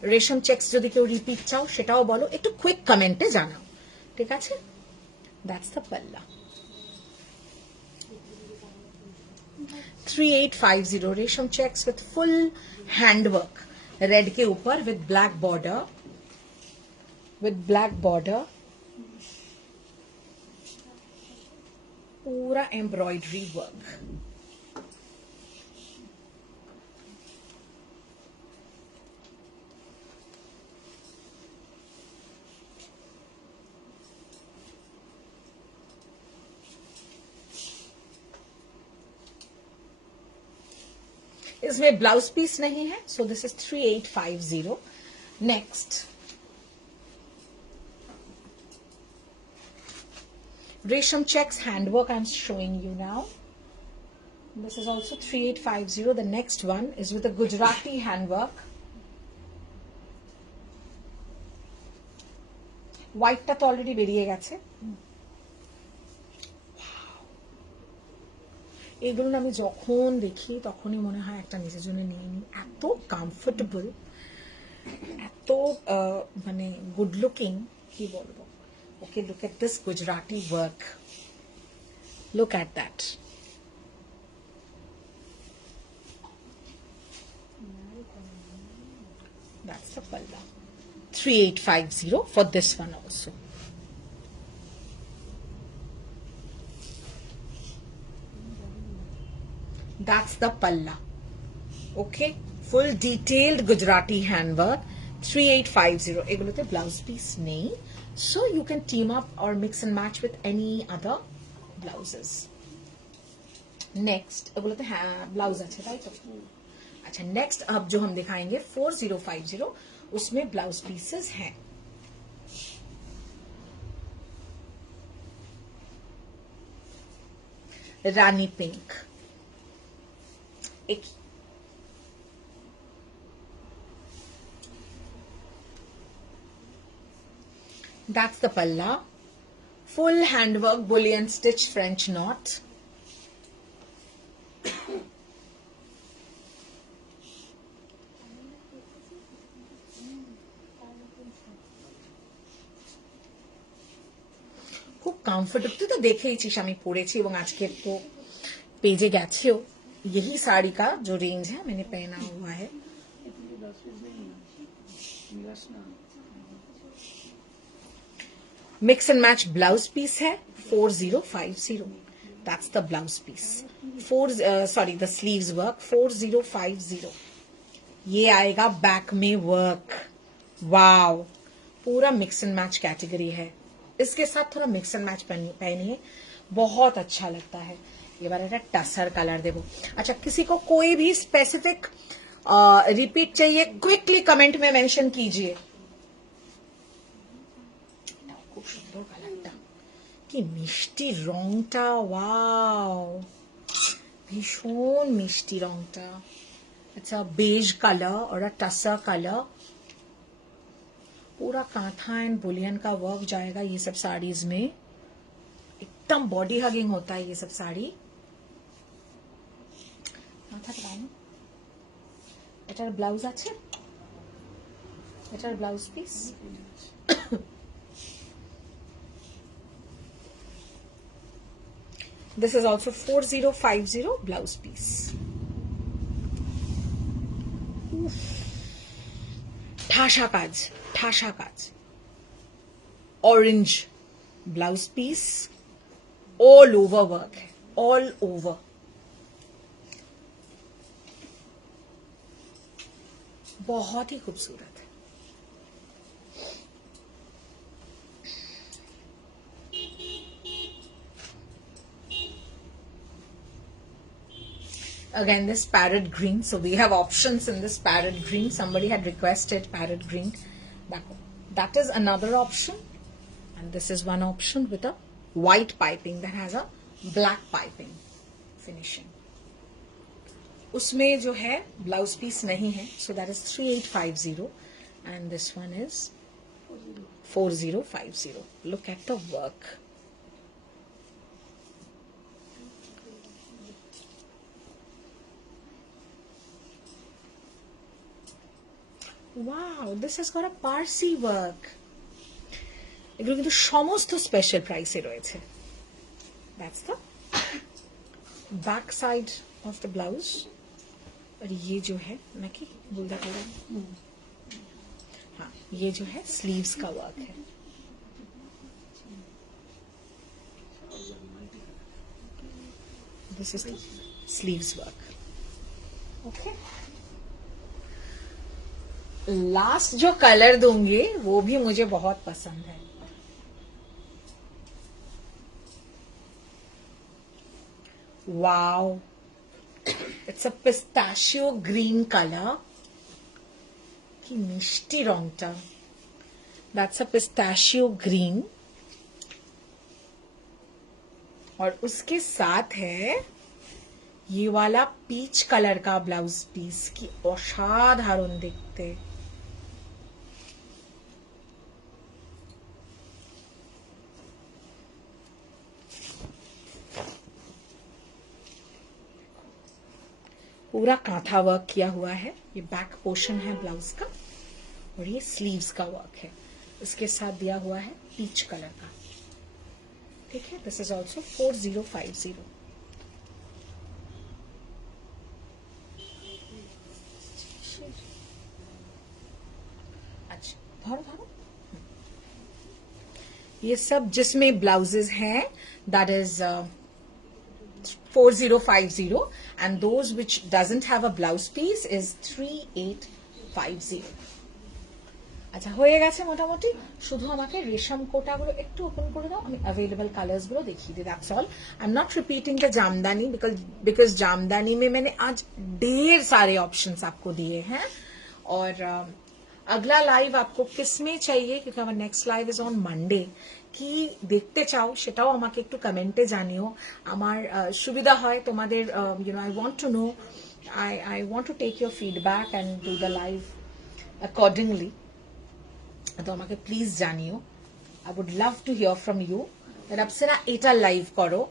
resham checks যদি কেউ রিপিট চাও সেটাও বলো একটু কুইক কমেন্টে জানাও ঠিক আছে that's the palla 3850 resham checks with full handwork red के ऊपर विथ ब्लैक बॉर्डर पूरा एम्ब्रॉयडरी वर्क इसमें ब्लाउज पीस नहीं है so this is 3850 next resham checks handwork I'm showing you now this is also 3850 the next one is with a Gujarati handwork white টা তো already বেরিয়ে গেছে এগুলো আমি যখন দেখি তখনই মনে হয় একটা নিজের জন্য নিয়ে নিই এত কমফোর্টেবল এত মানে গুড লুকিং কি বলবো Okay, look at this Gujarati work. Look at that. That's the palla. 3850 for this one also. That's the palla. Okay, full detailed Gujarati handwork 3850 এগুলোতে ব্লাউজ পিস নেই so you can team up और mix and match with any other blouses next এগুলোতে হ্যাঁ blouse আছে তাই তো अच्छा next अब जो हम दिखाएंगे 4050 उसमें ब्लाउज पीसेस हैं रानी पिंक एक that's the palla full handwork bullion stitch French knot খুব কমফোর্টেবল তুই তো দেখেইছিস আমি পরেছি এবং আজকে তো पेजे गैछियो यही साड़ी का जो रेंज है मैंने पहना हुआ है mix and match blouse piece है 4050 that's the blouse piece sorry the sleeves work 4050 ये आएगा बैक में वर्क वाव पूरा मिक्स एंड मैच कैटेगरी है इसके साथ थोड़ा मिक्स एंड मैच पहनिए बहुत अच्छा लगता है ये बार टसर कलर देखो अच्छा किसी को कोई भी स्पेसिफिक रिपीट चाहिए क्विकली कमेंट में मेंशन कीजिए খুব সুন্দর কালারটা কি মিষ্টি রংটা ওয়াও ভীষণ মিষ্টি রংটা अच्छा बेज कलर और टसर कलर पूरा कांथा एंड बुलियन का वर्क जाएगा ये सब साड़ीज में एकदम बॉडी हगिंग होता है ये सब साड़ी এটার ব্লাউজ আছে এটার blouse piece this is also 4050 blouse piece ঠাসা কাজ orange blouse piece all over work है ऑल ओवर बहुत ही खूबसूरत है again this parrot green so we have options in this parrot green somebody had requested parrot green that is another option and this is one option with a white piping that has a black piping finishing उसमें जो है blouse piece नहीं है so that is 3850 and this one is 4050 look at the work wow this has got a Parsi work এগুলো কিন্তু সমস্ত special প্রাইসে রয়েছে that's the back side of the blouse और ये जो है ना कि बुल्दा कलर हाँ ये जो है स्लीव्स का वर्क है this is the sleeves work okay last जो कलर दूंगी वो भी मुझे बहुत पसंद है wow It's a pistachio green color. কি মিষ্টি রংটা That's a pistachio green. और उसके साथ है ये वाला पीच कलर का ब्लाउज पीस की असाधारण देखते पूरा कांथा वर्क किया हुआ है ये बैक पोर्शन है ब्लाउज का और ये स्लीव्स का वर्क है इसके साथ दिया हुआ है पीच कलर का ठीक है दिस इज ऑल्सो 4050 अच्छा धरो धरो ये सब जिसमें ब्लाउजेस हैं that is 4050 and those which doesn't have a blouse piece is 3850. আচ্ছা হয়ে গেছে মোটামুটি, শুধু আমাকে রেশম কোটাগুলো একটু ওপেন করে দাও, আমি अवेलेबल कलर्स গুলো দেখিয়ে দিই, that's all. I am not repeating the jamdani because jamdani में मैंने आज ढेर सारे ऑप्शंस आपको दिए हैं। और अगला लाइव आपको किस में चाहिए, क्योंकि আমার next live is on Monday, কি দেখতে চাও সেটাও আমাকে একটু কমেন্টে জানিও, আমার সুবিধা হয় তোমাদের, I want to know, I want to take your feedback and do the live accordingly। তো আমাকে প্লিজ জানিও, I would love to hear from you, আপনারা এটা লাইভ করো,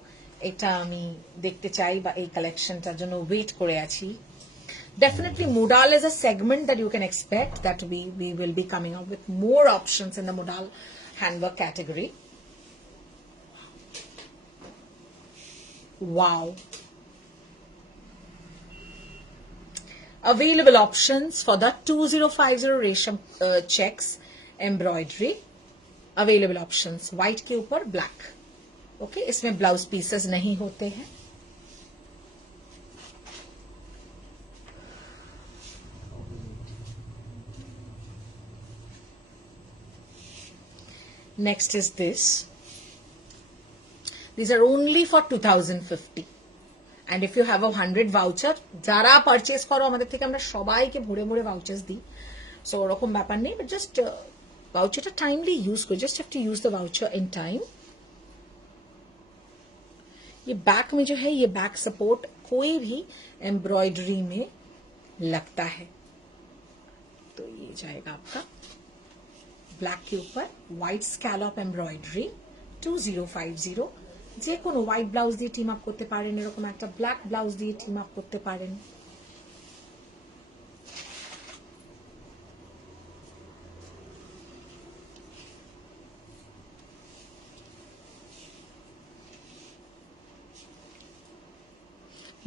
এটা আমি দেখতে চাই বা এই কালেকশনটার জন্য ওয়েট করে আছি। Definitely modal is a segment that you can expect that we will be coming up with more options in the modal handwork category. Wow. Available options for the 2050 रेशम checks embroidery, available options white के ऊपर black. Okay, इसमें blouse pieces नहीं होते हैं। Next is this, these are only for 2050 and if you have a 100 voucher, যারা purchase করো আমাদের থেকে আমরা সবাইকে ভরে ভরে ভাউচার্স দিই, সো ওরকম ব্যাপার নেই, but just voucher timely use करो, just have to use the voucher in time. ये बैक में जो है, ये बैक सपोर्ट कोई भी एम्ब्रॉयडरी में लगता है, तो ये जाएगा आपका ब्लैक के ऊपर व्हाइट स्कैलप एम्ब्रॉयडरी 2050। যে কোনো হোয়াইট ব্লাউজ দিয়ে টিম আপ করতে পারেন, এরকম একটা ব্ল্যাক ব্লাউজ দিয়ে টিম আপ করতে পারেন।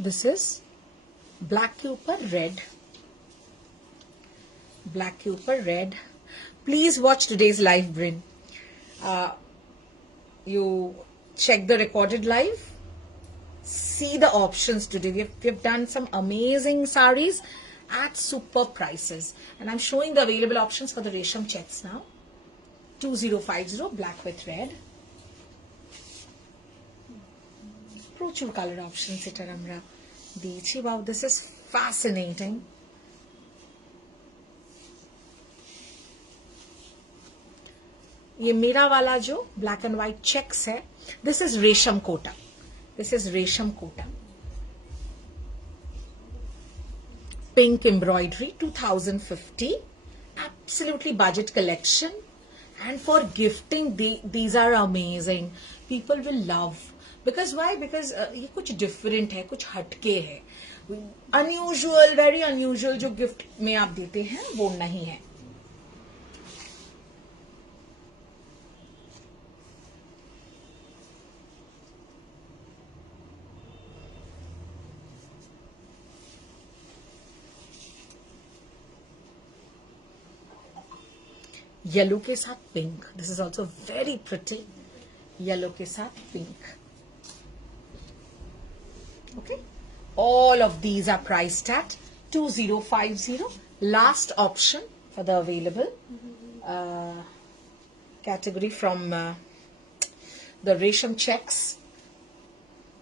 दिस इज ब्लैक के ऊपर रेड, ब्लैक के ऊपर red. Please watch today's live Brin, you check the recorded live, see the options today. We've done some amazing sarees at super prices and I'm showing the available options for the resham checks now. 2050 black with red, প্রচুর colour options এটার আমরা দিয়েছি। Wow, this is fascinating। ये मेरा वाला जो black and white checks है, this is resham kota, this is resham kota, pink embroidery 2050, absolutely budget collection and for gifting these are amazing, people will love because why, because ये कुछ डिफरेंट है, कुछ हटके है, अनयूजुअल, वेरी अनयूजुअल जो गिफ्ट में आप देते हैं वो नहीं है। येलो के साथ pink, this is also very pretty, yellow के साथ pink. Okay, all of these are priced at 2050। Last option for the available category from the resham checks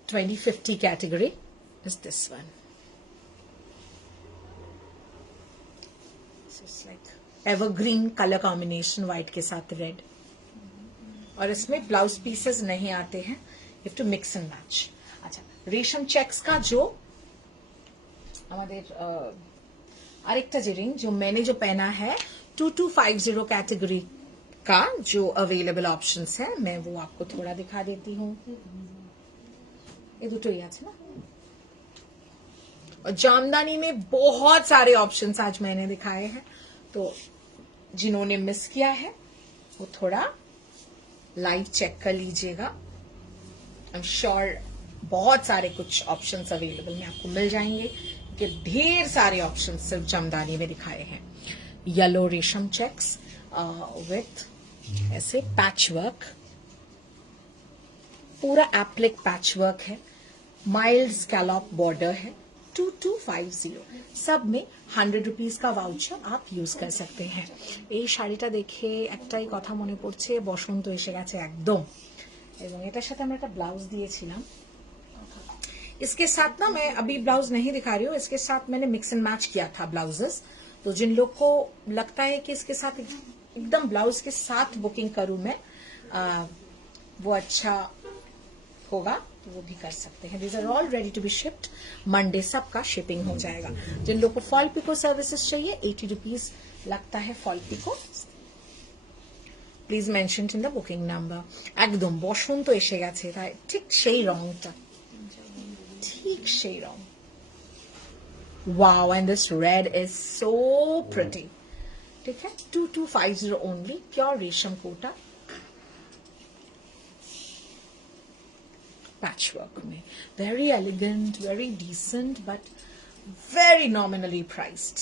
2050 category is this one. So it's like evergreen color combination, white के साथ red, और इसमें blouse pieces नहीं आते हैं, you have to mix and match। अच्छा, रेशम checks का जो हमारे आरेक्टा जे रिंग जो मैंने जो पहना है 2250 कैटेगरी का जो अवेलेबल ऑप्शंस है, मैं वो आपको थोड़ा दिखा देती हूँ। ये दुटो ही আছে না, और जामदानी में बहुत सारे ऑप्शंस आज मैंने दिखाए हैं, तो जिन्होंने मिस किया है वो थोड़ा लाइव चेक कर लीजिएगा। आई एम श्योर बहुत सारे कुछ ऑप्शंस अवेलेबल में आपको मिल जाएंगे, कि ढेर सारे ऑप्शंस सिर्फ जामदानी में दिखाए हैं। येलो रेशम चेक्स विथ ऐसे पैच वर्क, पूरा एप्लिक पैच वर्क है, माइल्ड स्कैलॉप बॉर्डर है, 2250। सब में 100 रुपीज का वाउচার आप यूज कर सकते हैं। এই শাড়িটা দেখে একটাই কথা মনে পড়ছে, বসন্ত এসে গেছে একদম। এবং এটার সাথে আমরা একটা ব্লাউজ दिएছিলাম। इसके साथ ना मैं अभी ब्लाउज नहीं दिखा रही हूँ, इसके साथ मैंने मिक्स एंड मैच किया था ब्लाउजेस। तो जिन लोग को लगता है कि इसके साथ एकदम ब्लाउज के साथ बुकिंग करूं मैं, वो अच्छा होगा तो वो भी कर सकते हैं। These are all ready to be shipped. Monday सबका शिपिंग हो जाएगा। जिन लोग को फॉल पिको सर्विसेज चाहिए, 80 रुपीज लगता है fall pico. Please mention in the booking number. একদম বসন্ত এসে গেছে, তাই ঠিক সেই রংটা, ঠিক সেই রং। Wow, and this red is so pretty. ठीक है, 2250 only, प्योर रेशम कोटा पैचवर्क में। Very elegant, very decent, but very nominally priced.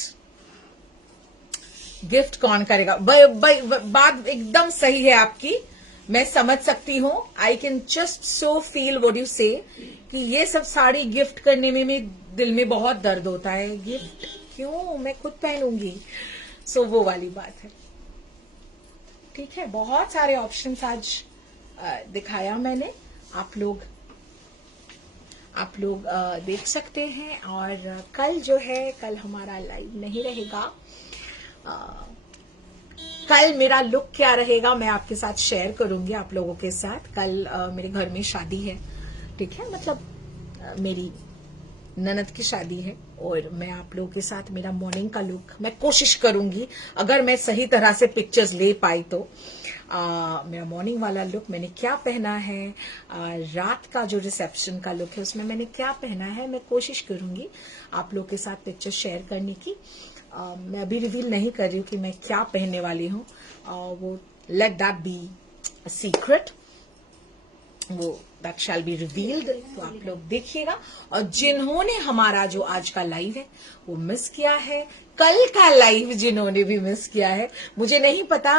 Gift कौन करेगा? बात एकदम सही है आपकी, मैं समझ सकती हूँ। I can just so feel what you से कि ये सब साड़ी गिफ्ट करने में दिल में बहुत दर्द होता है। गिफ्ट क्यों, मैं खुद पहनूंगी। सो वो वाली बात है। ठीक है, बहुत सारे ऑप्शंस आज दिखाया मैंने, आप लोग देख सकते हैं। और कल जो है, कल हमारा लाइव नहीं रहेगा। कल मेरा लुक क्या रहेगा मैं आपके साथ शेयर करूंगी आप लोगों के साथ। कल मेरे घर में शादी है, ठीक है, मतलब मेरी ननद की शादी है, और मैं आप लोगों के साथ मेरा मॉर्निंग का लुक मैं कोशिश करूंगी, अगर मैं सही तरह से पिक्चर्स ले पाई तो। मेरा मॉर्निंग वाला लुक मैंने क्या पहना है, रात का जो रिसेप्शन का लुक है उसमें मैंने क्या पहना है, मैं कोशिश करूंगी आप लोगों के साथ पिक्चर शेयर करने की। मैं अभी रिवील नहीं कर रही हूँ कि मैं क्या पहनने वाली हूँ, वो let that be a secret, वो दैट शैल बी रिवील्ड। तो आप लोग देखिएगा। और जिन्होंने हमारा जो आज का लाइव है वो मिस किया है, कल का लाइव जिन्होंने भी मिस किया है, मुझे नहीं पता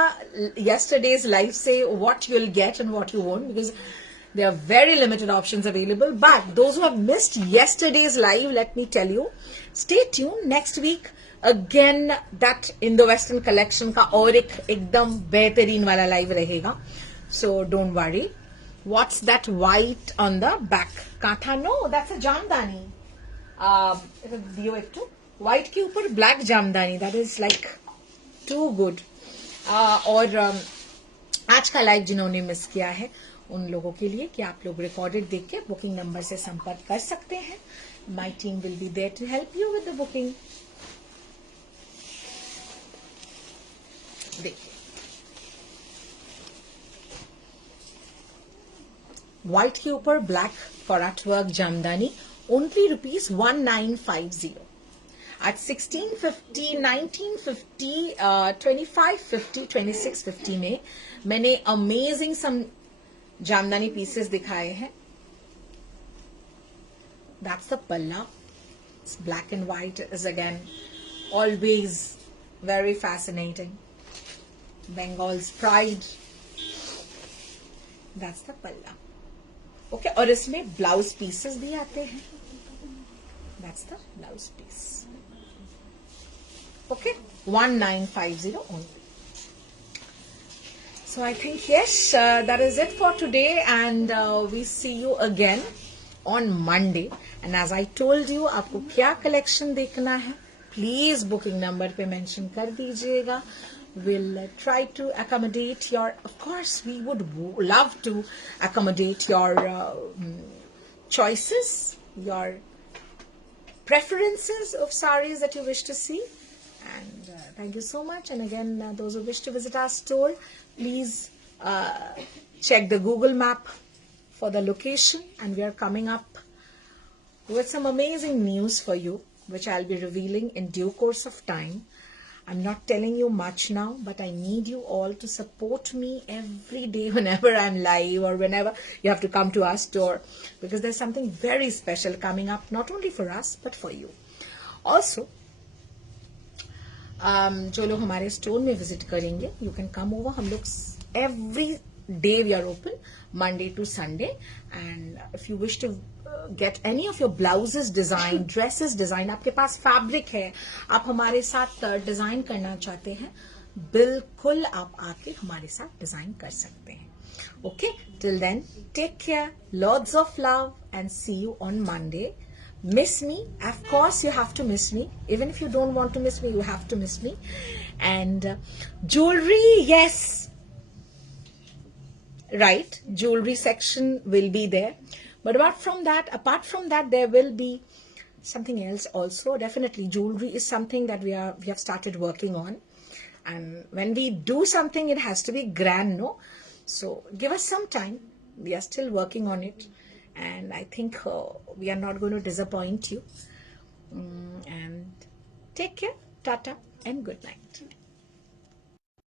यस्टरडेज लाइव से what you will gate and what you want, because there are very limited options available. But those who have missed yesterday's live, let me tell you, stay tuned. Next week again that Indo-Western collection का और एक एकदम बेहतरीन वाला live रहेगा. So don't worry. What's that white on the back? Kantha? No, that's a jamdani. दियो एक तो white के ऊपर black jamdani. That is like too good. और आज का लाइव जिन्होंने मिस किया है उन लोगों के लिए कि आप लोग रिकॉर्डेड देख के बुकिंग नंबर से संपर्क कर सकते हैं. My team will be there to help you with the booking. देखिए, व्हाइट के ऊपर ब्लैक फॉराट वर्क जामदानी, ओनली ₹1950. At 1650, 1950, 2550, 2650 में मैंने अमेजिंग सम जामदानी पीसेस दिखाए हैं. That's the palla. It's black and white is again always very fascinating. Bengal's pride. That's the palla. Okay, और इसमें ब्लाउज पीसेस भी आते हैं. That's the blouse piece. Okay, 1950 only. So I think yes, that is it for today, and we see you again on Monday. And as I told you, आपको क्या collection देखना है, please booking number पे mention कर दीजिएगा. We'll try to accommodate your. Of course, we would love to accommodate your choices, your preferences of sarees that you wish to see. And thank you so much. And again, those who wish to visit our store, please check the Google map for the location. And we are coming up with some amazing news for you, which I'll be revealing in due course of time. I'm not telling you much now, but I need you all to support me every day whenever I'm live or whenever you have to come to our store, because there's something very special coming up, not only for us, but for you. Also, जो लोग हमारे store में visit करेंगे, you can come over. हम लोग every day we are open, Monday to Sunday. And if you wish to get any of your blouses design, dresses design, आपके पास fabric है, आप हमारे साथ डिजाइन करना चाहते हैं, बिल्कुल आप आके हमारे साथ डिजाइन कर सकते हैं. Okay, till then, take care, lots of love, and see you on Monday. Miss me, of course you have to miss me. Even if you don't want to miss me, you have to miss me. And jewelry, yes, right, jewelry section will be there. But apart from that, there will be something else also. Definitely, jewelry is something that we have started working on. And when we do something, it has to be grand, no? So give us some time. We are still working on it. And I think we are not going to disappoint you. And take care, tata, and good night.